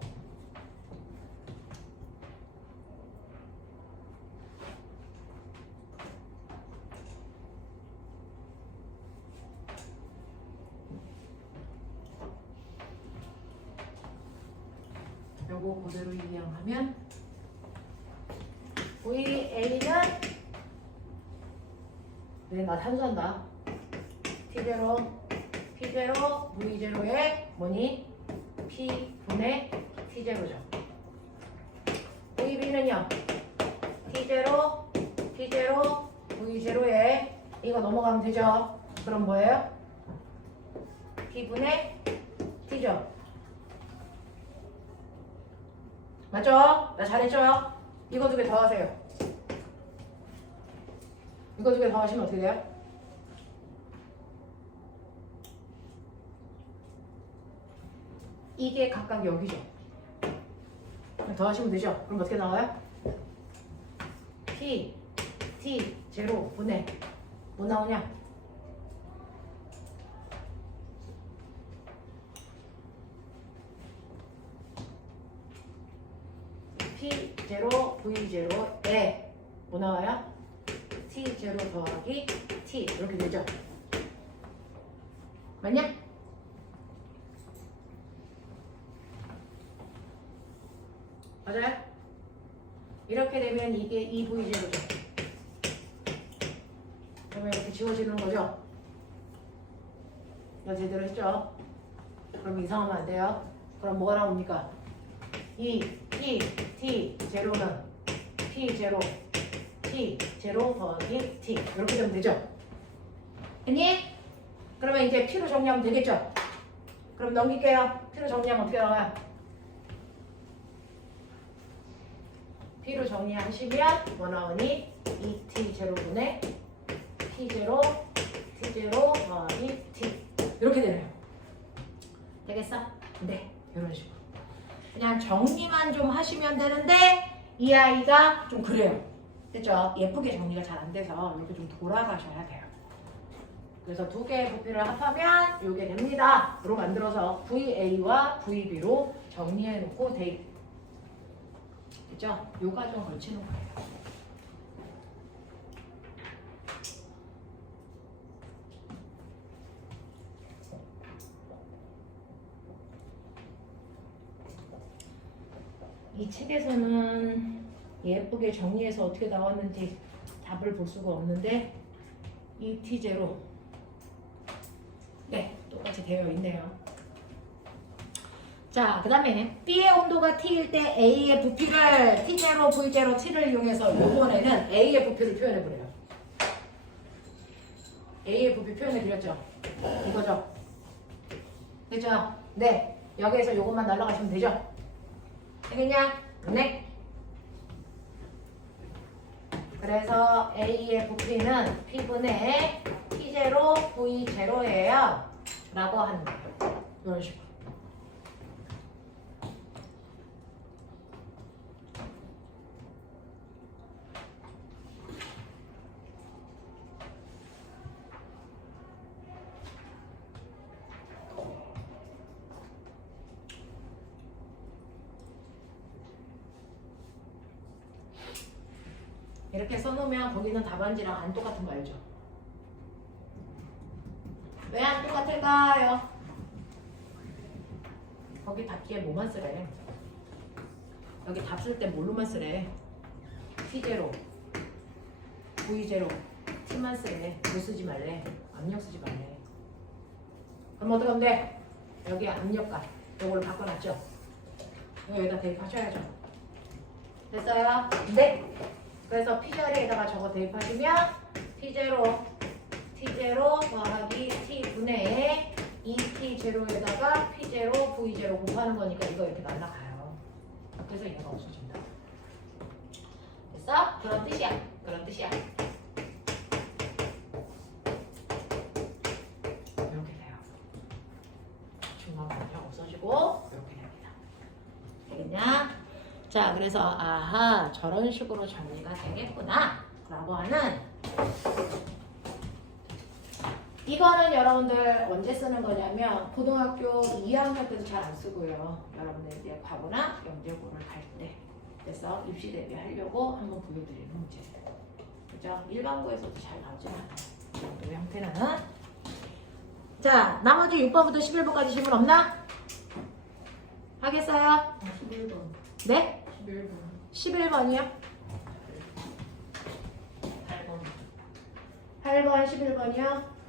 요거 그대로 이양하면 VA는 나 탄수한다. T0, P0, V0의 뭐니? P분의 T0죠. VB는요. T0, P0, V0에 이거 넘어가면 되죠. 그럼 뭐예요? P분의 T죠. 맞죠? 나 잘했죠? 이거 두 개 더 하세요. 이거 두 개 더 하시면 어떻게 돼요? 이게 각각 여기죠. 더 하시면 되죠. 그럼 어떻게 나와요? P, T, 제로, 분의 뭐 나오냐? P, 제로, V, 제로에 뭐 나와요? T, 제로 더하기 T 이렇게 되죠. 맞냐? 맞아요? 이렇게 되면 이게 2V제로죠. 그러면 이렇게 지워지는 거죠? 이거 제대로 했죠? 그럼 이상하면 안 돼요. 그럼 뭐가 나옵니까? 이 P, T, 제로는 P, 제로, T, 제로 더하기 T 이렇게 되면 되죠? 됐니? 그러면 이제 P로 정리하면 되겠죠? 그럼 넘길게요. P로 정리하면 어떻게 나와요? P로 정리하시면 뭐 나오니? 2T0분의 T0, T0 더하기 T 이렇게 되네요. 되겠어? 네, 이런 식으로 그냥 정리만 좀 하시면 되는데 이 아이가 좀 그래요. 됐죠? 예쁘게 정리가 잘 안 돼서 이렇게 좀 돌아가셔야 돼요. 그래서 두 개의 부피를 합하면 이게 됩니다. 로 만들어서 VA와 VB로 정리해 놓고 돼. 됐죠? 요 과정 걸치는 거예요. 이 책에서는 예쁘게 정리해서 어떻게 나왔는지 답을 볼 수가 없는데 이 T0 네 똑같이 되어 있네요. 자, 그 다음에 B의 온도가 T일 때 A의 부피를 T0, V0, T를 이용해서 이번에는 A의 부피를 표현해보래요. A의 부피 표현해드렸죠? 이거죠? 됐죠? 네, 여기에서 이것만 날라가시면 되죠? 되겠냐? 네. 그래서 A의 부피는 P분의 T0, V0예요. 라고 하는 거예요. 이런 식으로. 이렇게 써놓으면 거기는 답안지랑 안 똑같은 거 알죠? 왜 안 똑같을까요? 거기 답 뒤에 뭐만 쓰래? 여기 답 쓸 때 뭘로만 쓰래? T0, V0, T만 쓰래. 뭐 쓰지 말래? 압력 쓰지 말래. 그럼 어떻게 하면 돼? 여기 압력값 이걸로 바꿔놨죠? 이거 여기다 대입하셔야죠. 됐어요? 네. 그래서 P 자리에다가 저거 대입하시면 P0, T0 더하기 T분의 2T0에다가 P0, V0 곱하는 거니까 이거 이렇게 날라가요. 그래서 얘가 없어진다. 됐어? 그런 뜻이야. 그런 뜻이야. 이렇게 돼요. 중간관념 없어지고 이렇게 됩니다. 되겠냐? 자, 그래서 아하 저런 식으로 정리가 되겠구나 라고 하는, 이거는 여러분들 언제 쓰는 거냐면 고등학교 2학년 때도 잘 안 쓰고요. 여러분들 이제 과거나 영재고를 갈 때, 그래서 입시 대비하려고 한번 보여드리는 문제. 그죠? 일반고에서도 잘 나오지 않아요. 이 형태는. 자, 나머지 6번부터 11번까지 질문 없나? 하겠어요? 11번. 네? 11번. 11번이요? 8번. 8번, 11번이요?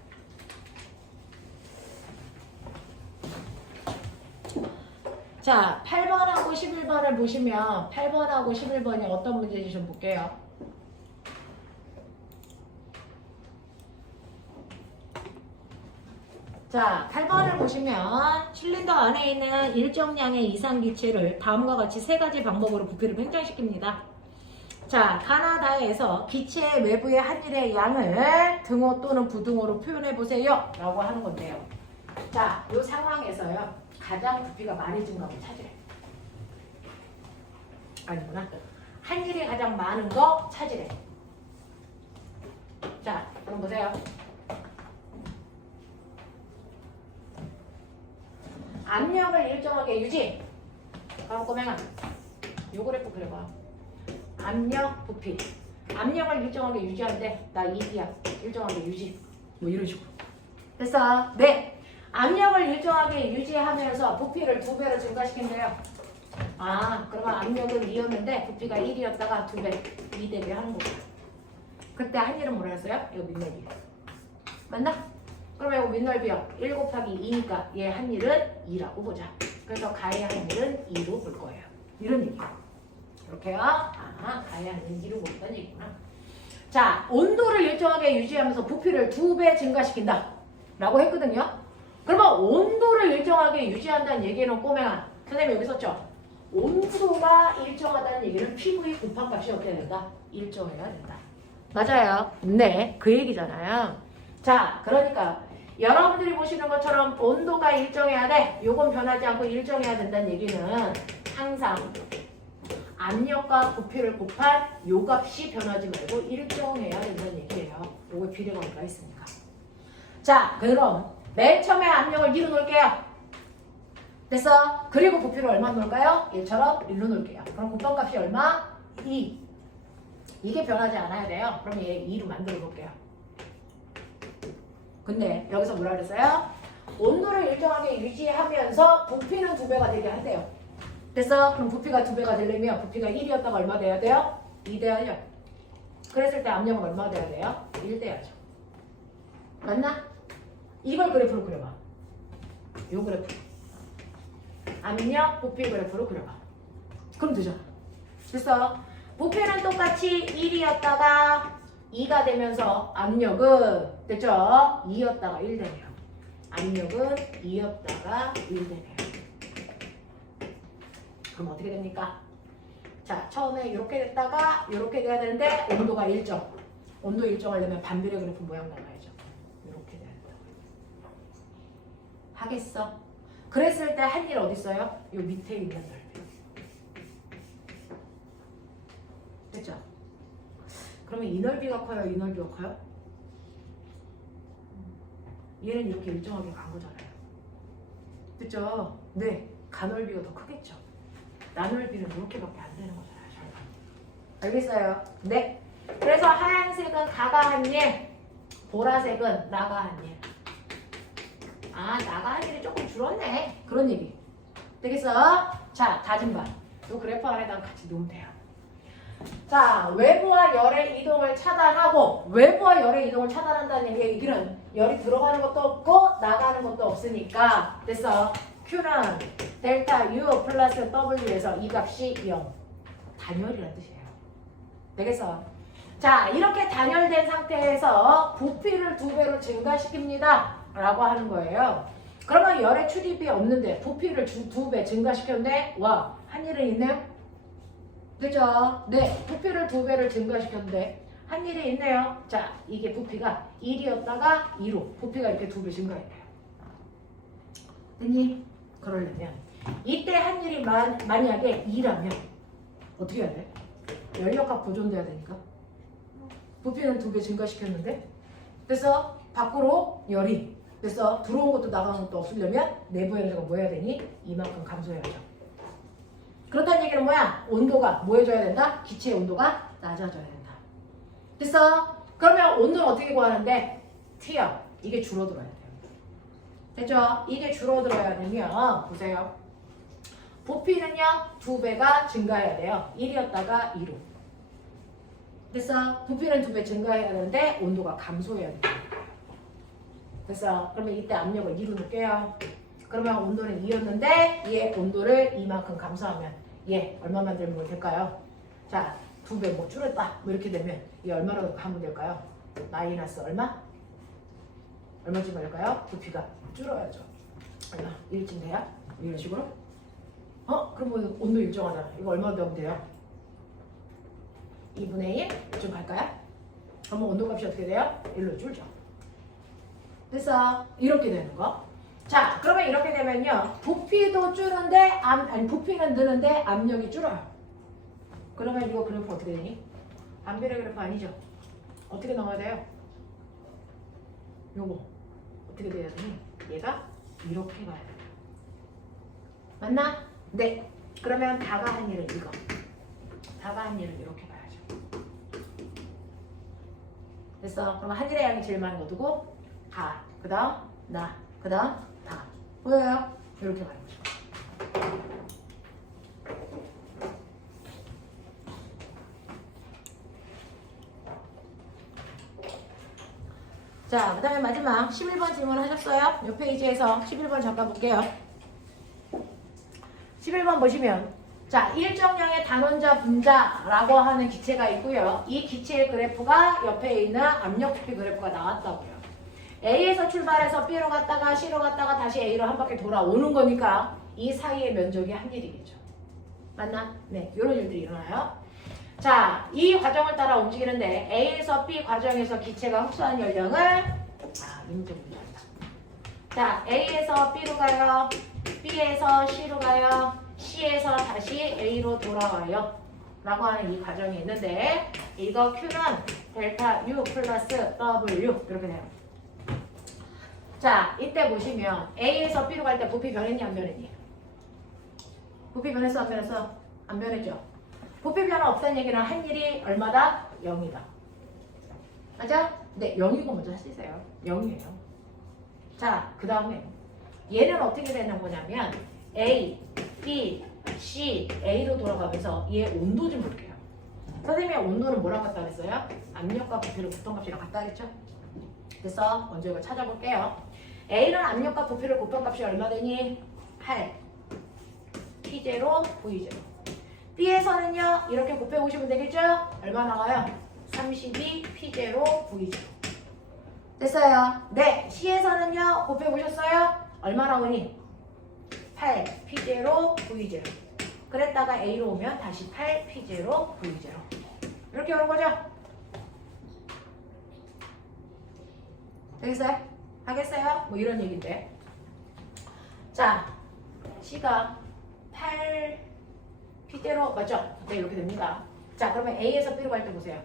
자, 8번하고 11번을 보시면 8번하고 11번이 어떤 문제인지 좀 볼게요. 자, 8번을 보시면 실린더 안에 있는 일정량의 이상기체를 다음과 같이 세 가지 방법으로 부피를 팽창시킵니다. 자, 가나다에서 기체 외부의 한일의 양을 등호 또는 부등호로 표현해 보세요 라고 하는 건데요. 자, 이 상황에서요, 가장 부피가 많이 증가하고 찾으래. 아니구나. 한일이 가장 많은 거 찾으래. 자, 그럼 보세요. 압력을 일정하게 유지. 그럼 꼬맹아, 요 그래프 그려봐. 압력, 부피. 압력을 일정하게 유지하는데 나 2D야. 일정하게 유지. 뭐 이런 식으로. 됐어? 네. 압력을 일정하게 유지하면서 부피를 2배로 증가시킨대요. 아, 그러면 압력은 2였는데 부피가 1이었다가 2배, 2대비 하는 거고. 그때 한일은 뭐라 했어요? 이거 밑넓이. 맞나? 그러면 이거 밑넓이요. 1 곱하기 2니까 얘 한일은 2라고 보자. 그래서 가의 한일은 2로 볼 거예요. 이런 얘기예요. 이렇게요. 아, 가의 한일은 2로 본다는 얘기구나. 자, 온도를 일정하게 유지하면서 부피를 2배 증가시킨다 라고 했거든요. 그러면 온도를 일정하게 유지한다는 얘기는 꼬맹아, 선생님 여기 썼죠? 온도가 일정하다는 얘기는 PV 곱한 값이 어때야 된다? 일정해야 된다. 맞아요. 네, 그 얘기잖아요. 자, 그러니까 여러분들이 보시는 것처럼 온도가 일정해야 돼. 요건 변하지 않고 일정해야 된다는 얘기는 항상 압력과 부피를 곱한 요 값이 변하지 말고 일정해야 된다는 얘기예요. 요거 비례관계가 있으니까. 자, 그럼 맨 처음에 압력을 2로 놓을게요. 됐어? 그리고 부피를 얼마 놓을까요? 1처럼 1로 놓을게요. 그럼 곱한 값이 얼마? 2. 이게 변하지 않아야 돼요. 그럼 얘 2로 만들어 놓을게요. 근데 여기서 뭐라 그랬어요? 온도를 일정하게 유지하면서 부피는 2배가 되게 한대요. 됐어? 그럼 부피가 2배가 되려면 부피가 1이었다가 얼마 돼야 돼요? 2 돼야죠. 그랬을 때 압력은 얼마 돼야 돼요? 1 돼야죠. 맞나? 이걸 그래프로 그려봐. 요 그래프. 압력, 부피 그래프로 그려봐. 그럼 되잖아. 됐어? 부피는 똑같이 1이었다가 2가 되면서 압력은 됐죠? 2였다가 1 되네요. 압력은 2였다가 1 되네요. 그럼 어떻게 됩니까? 자, 처음에 이렇게 됐다가 이렇게 돼야 되는데 온도가 일정. 온도 일정하려면 반비례 그래프 모양 나와야죠. 이렇게 돼야 된다. 하겠어? 그랬을 때 한 일 어디 있어요? 요 밑에 있는 넓이. 됐죠? 그러면 이 넓이가 커요? 이 넓이가 커요? 얘는 이렇게 일정하게 간 거잖아요. 됐죠? 네. 가넓이가 더 크겠죠? 나넓이는 이렇게밖에 안 되는 거잖아요. 알겠어요? 네. 그래서 하얀색은 가가 한 일, 보라색은 나가 한 일. 아, 나가 한 일이 조금 줄었네. 그런 얘기. 되겠어? 자, 다진 바. 이 그래프 안에다 같이 놓으면 돼요. 자, 외부와 열의 이동을 차단하고, 외부와 열의 이동을 차단한다는 얘기는 열이 들어가는 것도 없고 나가는 것도 없으니까 됐어. Q는 델타 U 플러스 W에서 이 값이 0. 단열이라는 뜻이에요. 되겠어? 자, 이렇게 단열된 상태에서 부피를 2배로 증가시킵니다 라고 하는 거예요. 그러면 열의 출입이 없는데 부피를 2배 증가시켰는데 와, 한 일은 있네요? 그죠? 네, 부피를 2배를 증가시켰는데 한 일이 있네요. 자, 이게 부피가 1이었다가 2로 부피가 이렇게 2배 증가했대요. 됐니? 그러려면 이때 한 일이 만약에 2라면 어떻게 해야 돼? 열역값 보존돼야 되니까 부피는 2배 증가시켰는데 그래서 밖으로 열이 그래서 들어온 것도 나가는 것도 없으려면 내부 연료가 뭐 해야 되니? 이만큼 감소해야죠. 그렇다는 얘기는 뭐야? 온도가 뭐 해줘야 된다? 기체의 온도가 낮아져야 된다. 됐어? 그러면 온도는 어떻게 구하는데? T요. 이게 줄어들어야 돼요. 됐죠? 이게 줄어들어야 되면 보세요. 부피는요 2배가 증가해야 돼요. 1이었다가 2로. 됐어? 부피는 2배 증가해야 되는데 온도가 감소해야 돼요. 됐어? 그러면 이때 압력을 2로 놓을게요. 그러면 온도는 2였는데 얘 온도를 이만큼 감소하면 얘 얼마 만들면 될까요? 자, 2배 뭐 줄였다 뭐 이렇게 되면 얘 얼마로 하면 될까요? 마이너스 얼마? 얼마쯤 될까요? 부피가 줄어야죠. 얼마? 1쯤 돼야? 이런 식으로? 그러면 온도 일정하잖아. 이거 얼마 되면 돼요? 2분의 1쯤 갈까요? 그러면 온도값이 어떻게 돼요? 1로 줄죠. 됐어? 이렇게 되는 거. 자, 그러면 이렇게 되면요. 부피도 줄는데 부피는 느는데 압력이 줄어요. 그러면 이거 그래프 어떻게 되니? 반비례 그래프 아니죠? 어떻게 나와야 돼요? 요거 어떻게 돼야 되니? 얘가 이렇게 가야 돼요. 맞나? 네. 그러면 다가 한 일은 이거. 다가 한 일은 이렇게 가야죠. 됐어? 그럼 한 일의 양이 제일 많은 거 두고 다, 그 다음 나, 그 다음 다. 보여요? 이렇게 가는 거죠. 자, 그 다음에 마지막 11번 질문 하셨어요? 이 페이지에서 11번 잠깐 볼게요. 11번 보시면 자, 일정량의 단원자 분자라고 하는 기체가 있고요. 이 기체의 그래프가 옆에 있는 압력 부피 그래프가 나왔다고요. A에서 출발해서 B로 갔다가 C로 갔다가 다시 A로 한 바퀴 돌아오는 거니까 이 사이의 면적이 한 일이겠죠. 맞나? 네, 이런 일들이 일어나요. 자, 이 과정을 따라 움직이는데 A에서 B 과정에서 기체가 흡수한 연령을 이 문제 문제입니다. 자, A에서 B로 가요. B에서 C로 가요. C에서 다시 A로 돌아와요. 라고 하는 이 과정이 있는데 이거 Q는 델타 U 플러스 W 이렇게 돼요. 자, 이때 보시면 A에서 B로 갈 때 부피 변했니 안 변했니? 부피 변했어 안 변했어? 안 변했죠? 부피 변화 없다는 얘기는 한 일이 얼마다? 0이다. 맞아? 네, 0이고 먼저 하시세요. 0이에요. 자, 그 다음에 얘는 어떻게 되는 거냐면 A, B, C, A로 돌아가면서 얘 온도 좀 볼게요. 선생님의 온도는 뭐랑 같다 그랬어요? 압력과 부피를 곱한값이랑 같다 그랬죠? 그래서 먼저 이거 찾아볼게요. A는 압력과 부피를 곱한 값이 얼마 되니? 8 P0, V0. B에서는요 이렇게 곱해보시면 되겠죠? 얼마 나와요? 32 P0, V0. 됐어요? 네. C에서는요 곱해보셨어요? 얼마 나오니? 8 P0, V0. 그랬다가 A로 오면 다시 8 P0, V0. 이렇게 오는 거죠? 되겠어요? 하겠어요? 뭐 이런 얘기인데. 자, C가 8 P0 맞죠? 네, 이렇게 됩니다. 자, 그러면 A에서 B로 갈 때 보세요.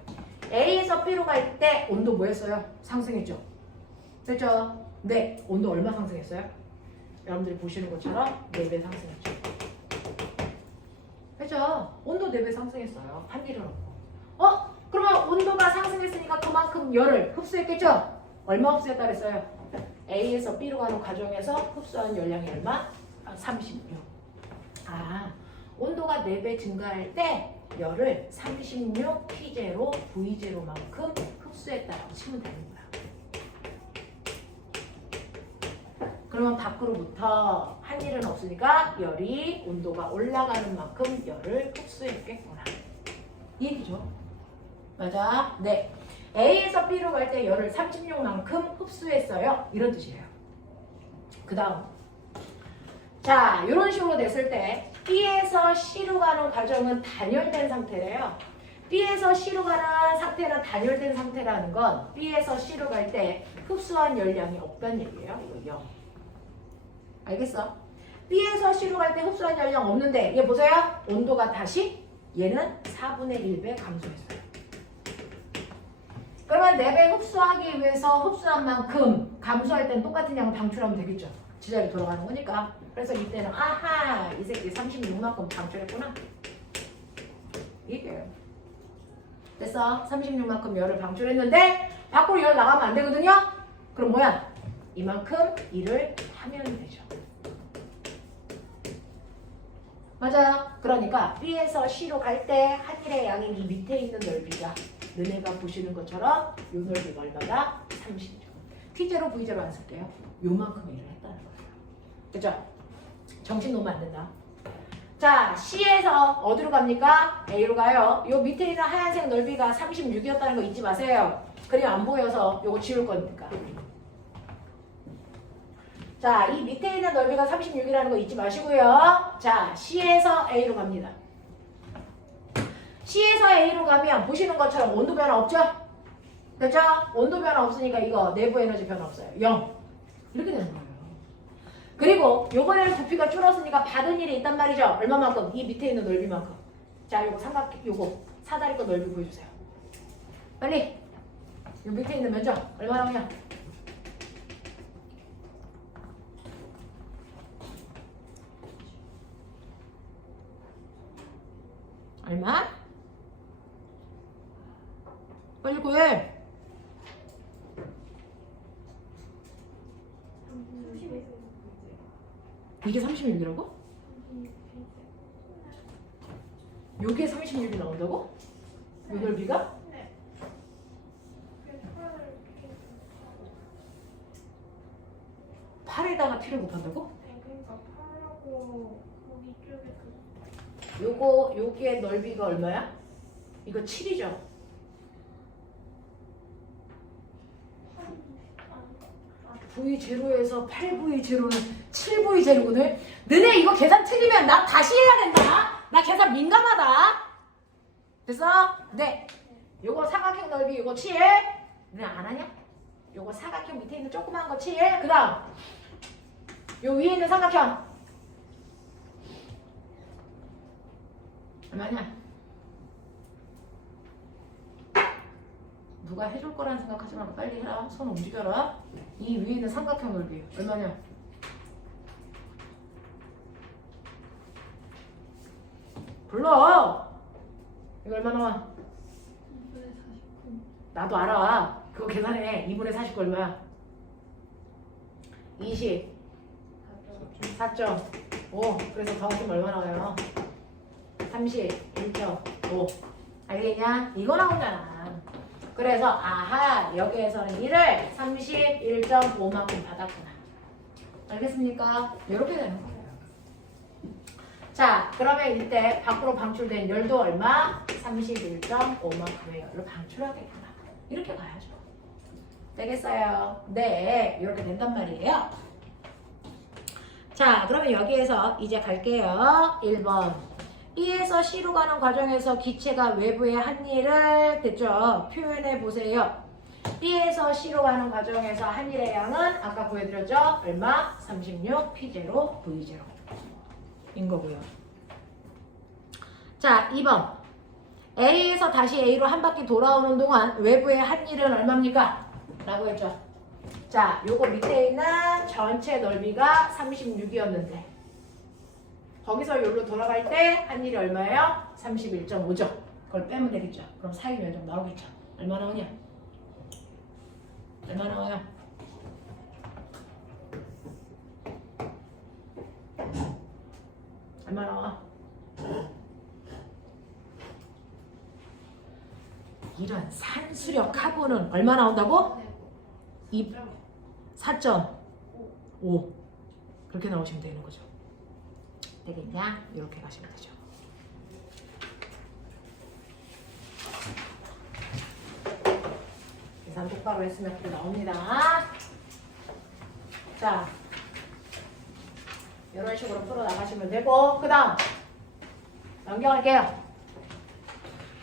A에서 B로 갈 때 온도 뭐였어요? 상승했죠? 됐죠? 네, 온도 얼마 상승했어요? 여러분들이 보시는 것처럼 4배 상승했죠. 됐죠? 온도 4배 상승했어요. 한 일은 없고. 그러면 온도가 상승했으니까 그만큼 열을 흡수했겠죠? 얼마 흡수했다 그랬어요? A에서 B로 가는 과정에서 흡수한 열량이 얼마? 36. 온도가 4배 증가할 때 열을 36 T0 V0만큼 흡수했다라고 치면 되는 거야. 그러면 밖으로부터 한 일은 없으니까 열이 온도가 올라가는 만큼 열을 흡수했겠구나. 이 얘기죠. 맞아? 네. A에서 B로 갈 때 열을 36만큼 흡수했어요. 이런 뜻이에요. 그 다음. 자, 이런 식으로 됐을 때 B에서 C로 가는 과정은 단열된 상태래요. B에서 C로 가는 상태는 단열된 상태라는 건 B에서 C로 갈 때 흡수한 열량이 없다는 얘기예요. 이거 0. 알겠어? B에서 C로 갈 때 흡수한 열량 없는데 얘 보세요. 온도가 다시 얘는 4분의 1배 감소했어요. 그러면 4배 흡수하기 위해서 흡수한 만큼 감소할 땐 똑같은 양을 방출하면 되겠죠. 지자리 돌아가는 거니까. 그래서 이때는 아하 이 새끼 36만큼 방출했구나. 이게 됐어. 36만큼 열을 방출했는데 밖으로 열 나가면 안 되거든요. 그럼 뭐야? 이만큼 일을 하면 되죠. 맞아요. 그러니까 B에서 C로 갈 때 한 일의 양인 이 밑에 있는 넓이가 너네가 보시는 것처럼 요 넓이가 얼마다? 30이죠. T0, V0 안 쓸게요. 요만큼 일을 했다는 거예요. 그죠? 정신 놓으면 안 된다. 자, C에서 어디로 갑니까? A로 가요. 요 밑에 있는 하얀색 넓이가 36이었다는 거 잊지 마세요. 그림 안 보여서 요거 지울 거니까. 자, 이 밑에 있는 넓이가 36이라는 거 잊지 마시고요. 자, C에서 A로 갑니다. C에서 A로 가면 보시는 것처럼 온도 변화 없죠? 그렇죠? 온도 변화 없으니까 이거 내부 에너지 변화 없어요. 0. 이렇게 되는 거예요. 그리고 요번에는 부피가 줄었으니까 받은 일이 있단 말이죠. 얼마만큼? 이 밑에 있는 넓이만큼. 자, 요거 요거 사다리 거 넓이 보여주세요. 빨리. 요 밑에 있는 면적 얼마 나오냐? 얼마? 빨리 구해. 이게 36이라고? 요게 36이 나온다고? 요 넓이가? 네. 8에다가 t를 곱한다고? 네, 그러니까 8하고 거기 쪽에 요게 넓이가 얼마야? 이거 7이죠? V0에서 8V0는 7V0거든? 너네 이거 계산 틀리면 나 다시 해야 된다? 나 계산 민감하다? 됐어? 네. 요거 사각형 넓이 요거 7. 너네 안 하냐? 요거 사각형 밑에 있는 조그만 거 7. 그 다음 요 위에 있는 삼각형 얼마냐? 누가 해줄 거라는 생각하지 말고 빨리 해라. 손 움직여라. 이 위에 있는 삼각형 넓이 얼마냐? 불러. 이거 얼마 나와? 2분의 49. 나도 알아. 그거 계산해. 2분의 49 얼마야? 24.5. 그래서 더하시면 얼마 나와요? 31.5. 알겠냐? 이거 나오잖아. 그래서 아하 여기에서는 1을 31.5만큼 받았구나. 알겠습니까? 이렇게 되는 거예요. 자, 그러면 이때 밖으로 방출된 열도 얼마? 31.5만큼의 열을 방출하겠구나. 이렇게 가야죠. 되겠어요? 네, 이렇게 된단 말이에요. 자, 그러면 여기에서 이제 갈게요. 1번. B에서 C로 가는 과정에서 기체가 외부의 한 일을 됐죠? 표현해 보세요. B에서 C로 가는 과정에서 한 일의 양은 아까 보여드렸죠? 얼마? 36 P0 V0 인 거고요. 자, 2번. A에서 다시 A로 한 바퀴 돌아오는 동안 외부의 한 일은 얼마입니까? 라고 했죠. 자, 요거 밑에 있는 전체 넓이가 36이었는데 거기서 여기로 돌아갈 때 한 일이 얼마예요? 31.5죠. 그걸 빼면 되겠죠. 그럼 사이 면적 나오겠죠. 얼마 나오냐? 얼마 나와요? 얼마 나와? 이런 산수력 카본은 얼마 나온다고? 4.5 그렇게 나오시면 되는 거죠. 되겠냐? 이렇게 가시면 되죠. 계산 똑바로 했으면 그렇게 나옵니다. 자, 이런 식으로 풀어 나가시면 되고, 그 다음 넘겨갈게요.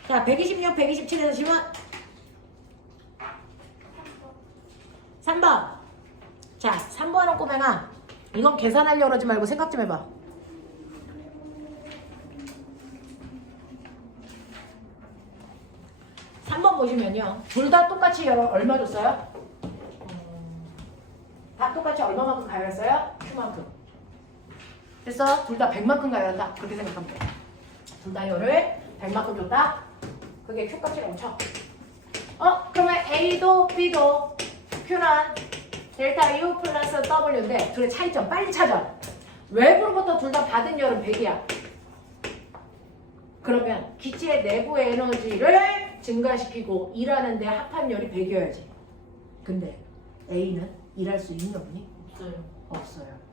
자, 126, 127에서 질문 3번. 자, 3번은 꼬맹아, 이건 계산하려고 그러지 말고 생각 좀 해봐. 3번 보시면요, 둘 다 똑같이 얼마 줬어요? 다 똑같이 얼마만큼 가열했어요? Q만큼. 그래서 둘 다 100만큼 가열한다. 그렇게 생각하면 돼요. 둘 다 열을 100만큼 줬다. 그게 Q값이라고 쳐. 그러면 A도 B도 Q는 델타 U 플러스 W인데 둘의 차이점 빨리 찾아. 외부로부터 둘 다 받은 열은 100이야. 그러면 기체의 내부의 에너지를 증가시키고 일하는데 합한 열이 100이어야지. 근데 A는 일할 수 있니 없니? 없어요. 없어요.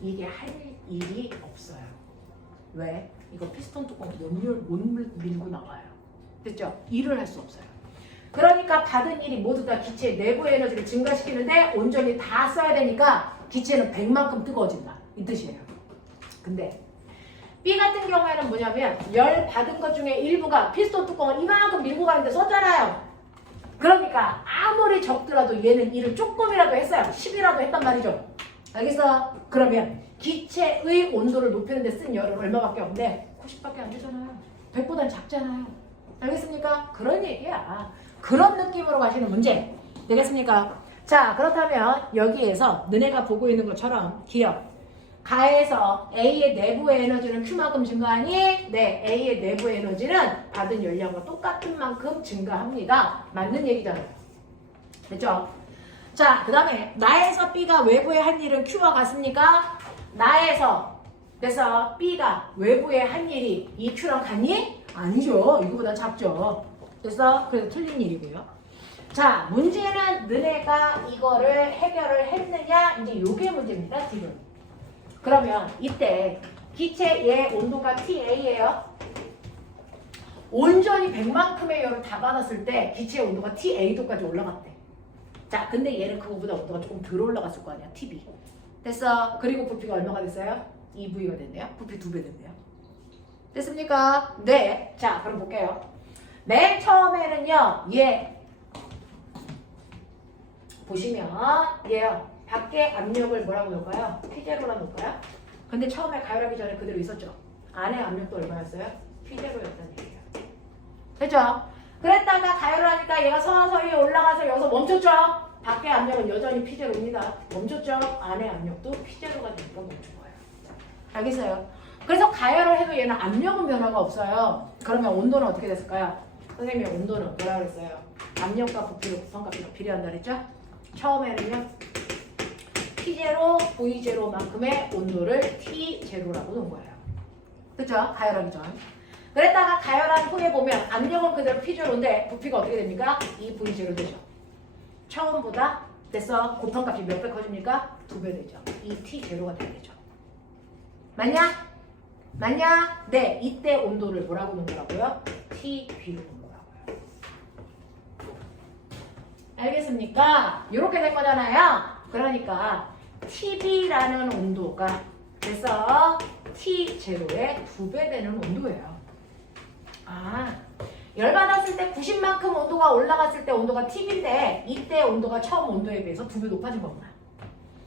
이게 할 일이 없어요. 왜? 이거 피스톤 뚜껑 못 밀고 나와요. 됐죠? 일을 할 수 없어요. 그러니까 받은 일이 모두 다 기체 내부 에너지를 증가시키는데 온전히 다 써야 되니까 기체는 100만큼 뜨거워진다. 이 뜻이에요. 근데 B 같은 경우에는 뭐냐면 열 받은 것 중에 일부가 피스톤 뚜껑을 이만큼 밀고 가는데 썼잖아요. 그러니까 아무리 적더라도 얘는 일을 조금이라도 했어요. 10이라도 했단 말이죠. 알겠어? 그러면 기체의 온도를 높이는 데 쓴 열은 얼마밖에 없는데 90밖에 안 되잖아요. 100보다는 작잖아요. 알겠습니까? 그런 얘기야. 그런 느낌으로 가시는 문제. 되겠습니까? 자, 그렇다면 여기에서 너네가 보고 있는 것처럼 기억. 가에서 A의 내부의 에너지는 Q만큼 증가하니 네, A의 내부 에너지는 받은 열량과 똑같은 만큼 증가합니다. 맞는 얘기잖아요. 됐죠? 자, 그 다음에 나에서 B가 외부에 한 일은 Q와 같습니까? 나에서 그래서 B가 외부에 한 일이 이 Q랑 같니? 아니죠. 이거보다 작죠. 그래서 틀린 일이고요. 자, 문제는 너네가 이거를 해결을 했느냐? 이제 요게 문제입니다. 지금. 그러면 이때 기체의 온도가 TA예요. 온전히 100만큼의 열을 다 받았을 때 기체의 온도가 TA도까지 올라갔대. 자, 근데 얘는 그거보다 온도가 조금 덜 올라갔을 거 아니야. TB. 됐어. 그리고 부피가 얼마가 됐어요? 2V가 됐네요. 부피 2배 됐네요. 됐습니까? 네. 자, 그럼 볼게요. 맨 처음에는요. 얘 보시면 얘요. 밖에 압력을 뭐라고 놓을까요? P0라 놓을까요? 근데 처음에 가열하기 전에 그대로 있었죠? 안에 압력도 얼마였어요? P0였다는 얘기예요. 됐죠? 그랬다가 가열을 하니까 얘가 서서히 올라가서 여기서 멈췄죠? 밖에 압력은 여전히 P0입니다. 멈췄죠? 안에 압력도 P0가 되니까 멈춘 거예요. 알겠어요? 그래서 가열을 해도 얘는 압력은 변화가 없어요. 그러면 온도는 어떻게 됐을까요? 선생님이 온도는 뭐라 그랬어요? 압력과 부피로 곱한값이 비례한다 그랬죠? 처음에는요. T0, V0만큼의 온도를 T0라고 놓은 거예요. 그쵸? 가열하기 전. 그랬다가 가열한 후에 보면 압력은 그대로 P0인데 부피가 어떻게 됩니까? 2V0 되죠. 처음보다 됐어. 곱한 값이 몇 배 커집니까? 2배 되죠. 이 T0가 되죠. 맞냐? 맞냐? 네. 이때 온도를 뭐라고 놓은 거라고요? TB로 놓은 거라고요. 알겠습니까? 이렇게 된 거잖아요. 그러니까 TB라는 온도가 그래서 T0의 2배 되는 온도예요. 열받았을 때 90만큼 온도가 올라갔을 때 온도가 TB인데 이때 온도가 처음 온도에 비해서 2배 높아진 겁니다.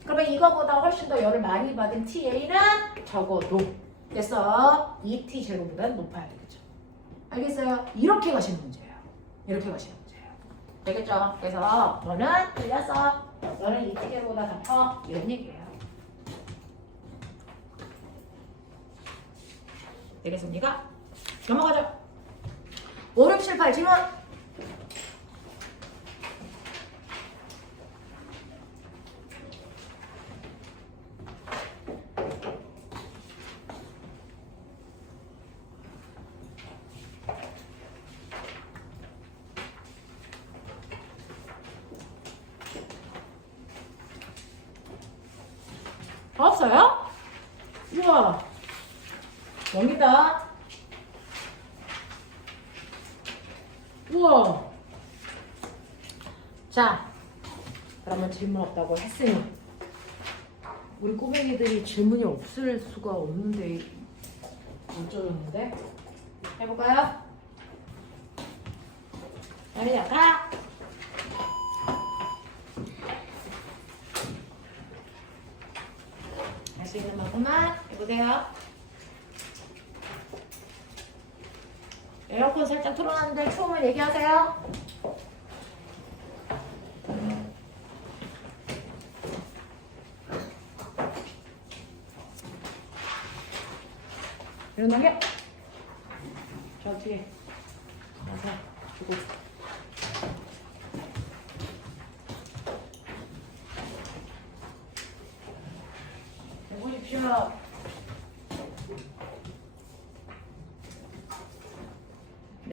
그러면 이거보다 훨씬 더 열을 많이 받은 TA는 적어도 그래서 이 T0보다 높아야 되겠죠. 알겠어요? 이렇게 가시는 문제예요. 이렇게 가시는 문제예요. 되겠죠? 그래서 너는 틀렸어. 너는 이 T0보다 더 커. 이런 얘기예요. 되겠습니까? 넘어가죠. 5, 6, 7, 8 질문. 다 없어요? 우와. 여기다. 우와. 자, 그러면 질문 없다고 했으니 우리 꼬맹이들이 질문이 없을 수가 없는데 어쩌였는데? 해볼까요? 아니, 가! 할 수 있는 만큼만 해보세요. 에어컨 살짝 틀어놨는데 추우면 얘기하세요. 일어나게. 저 뒤에 가서 주고. 해보십시오.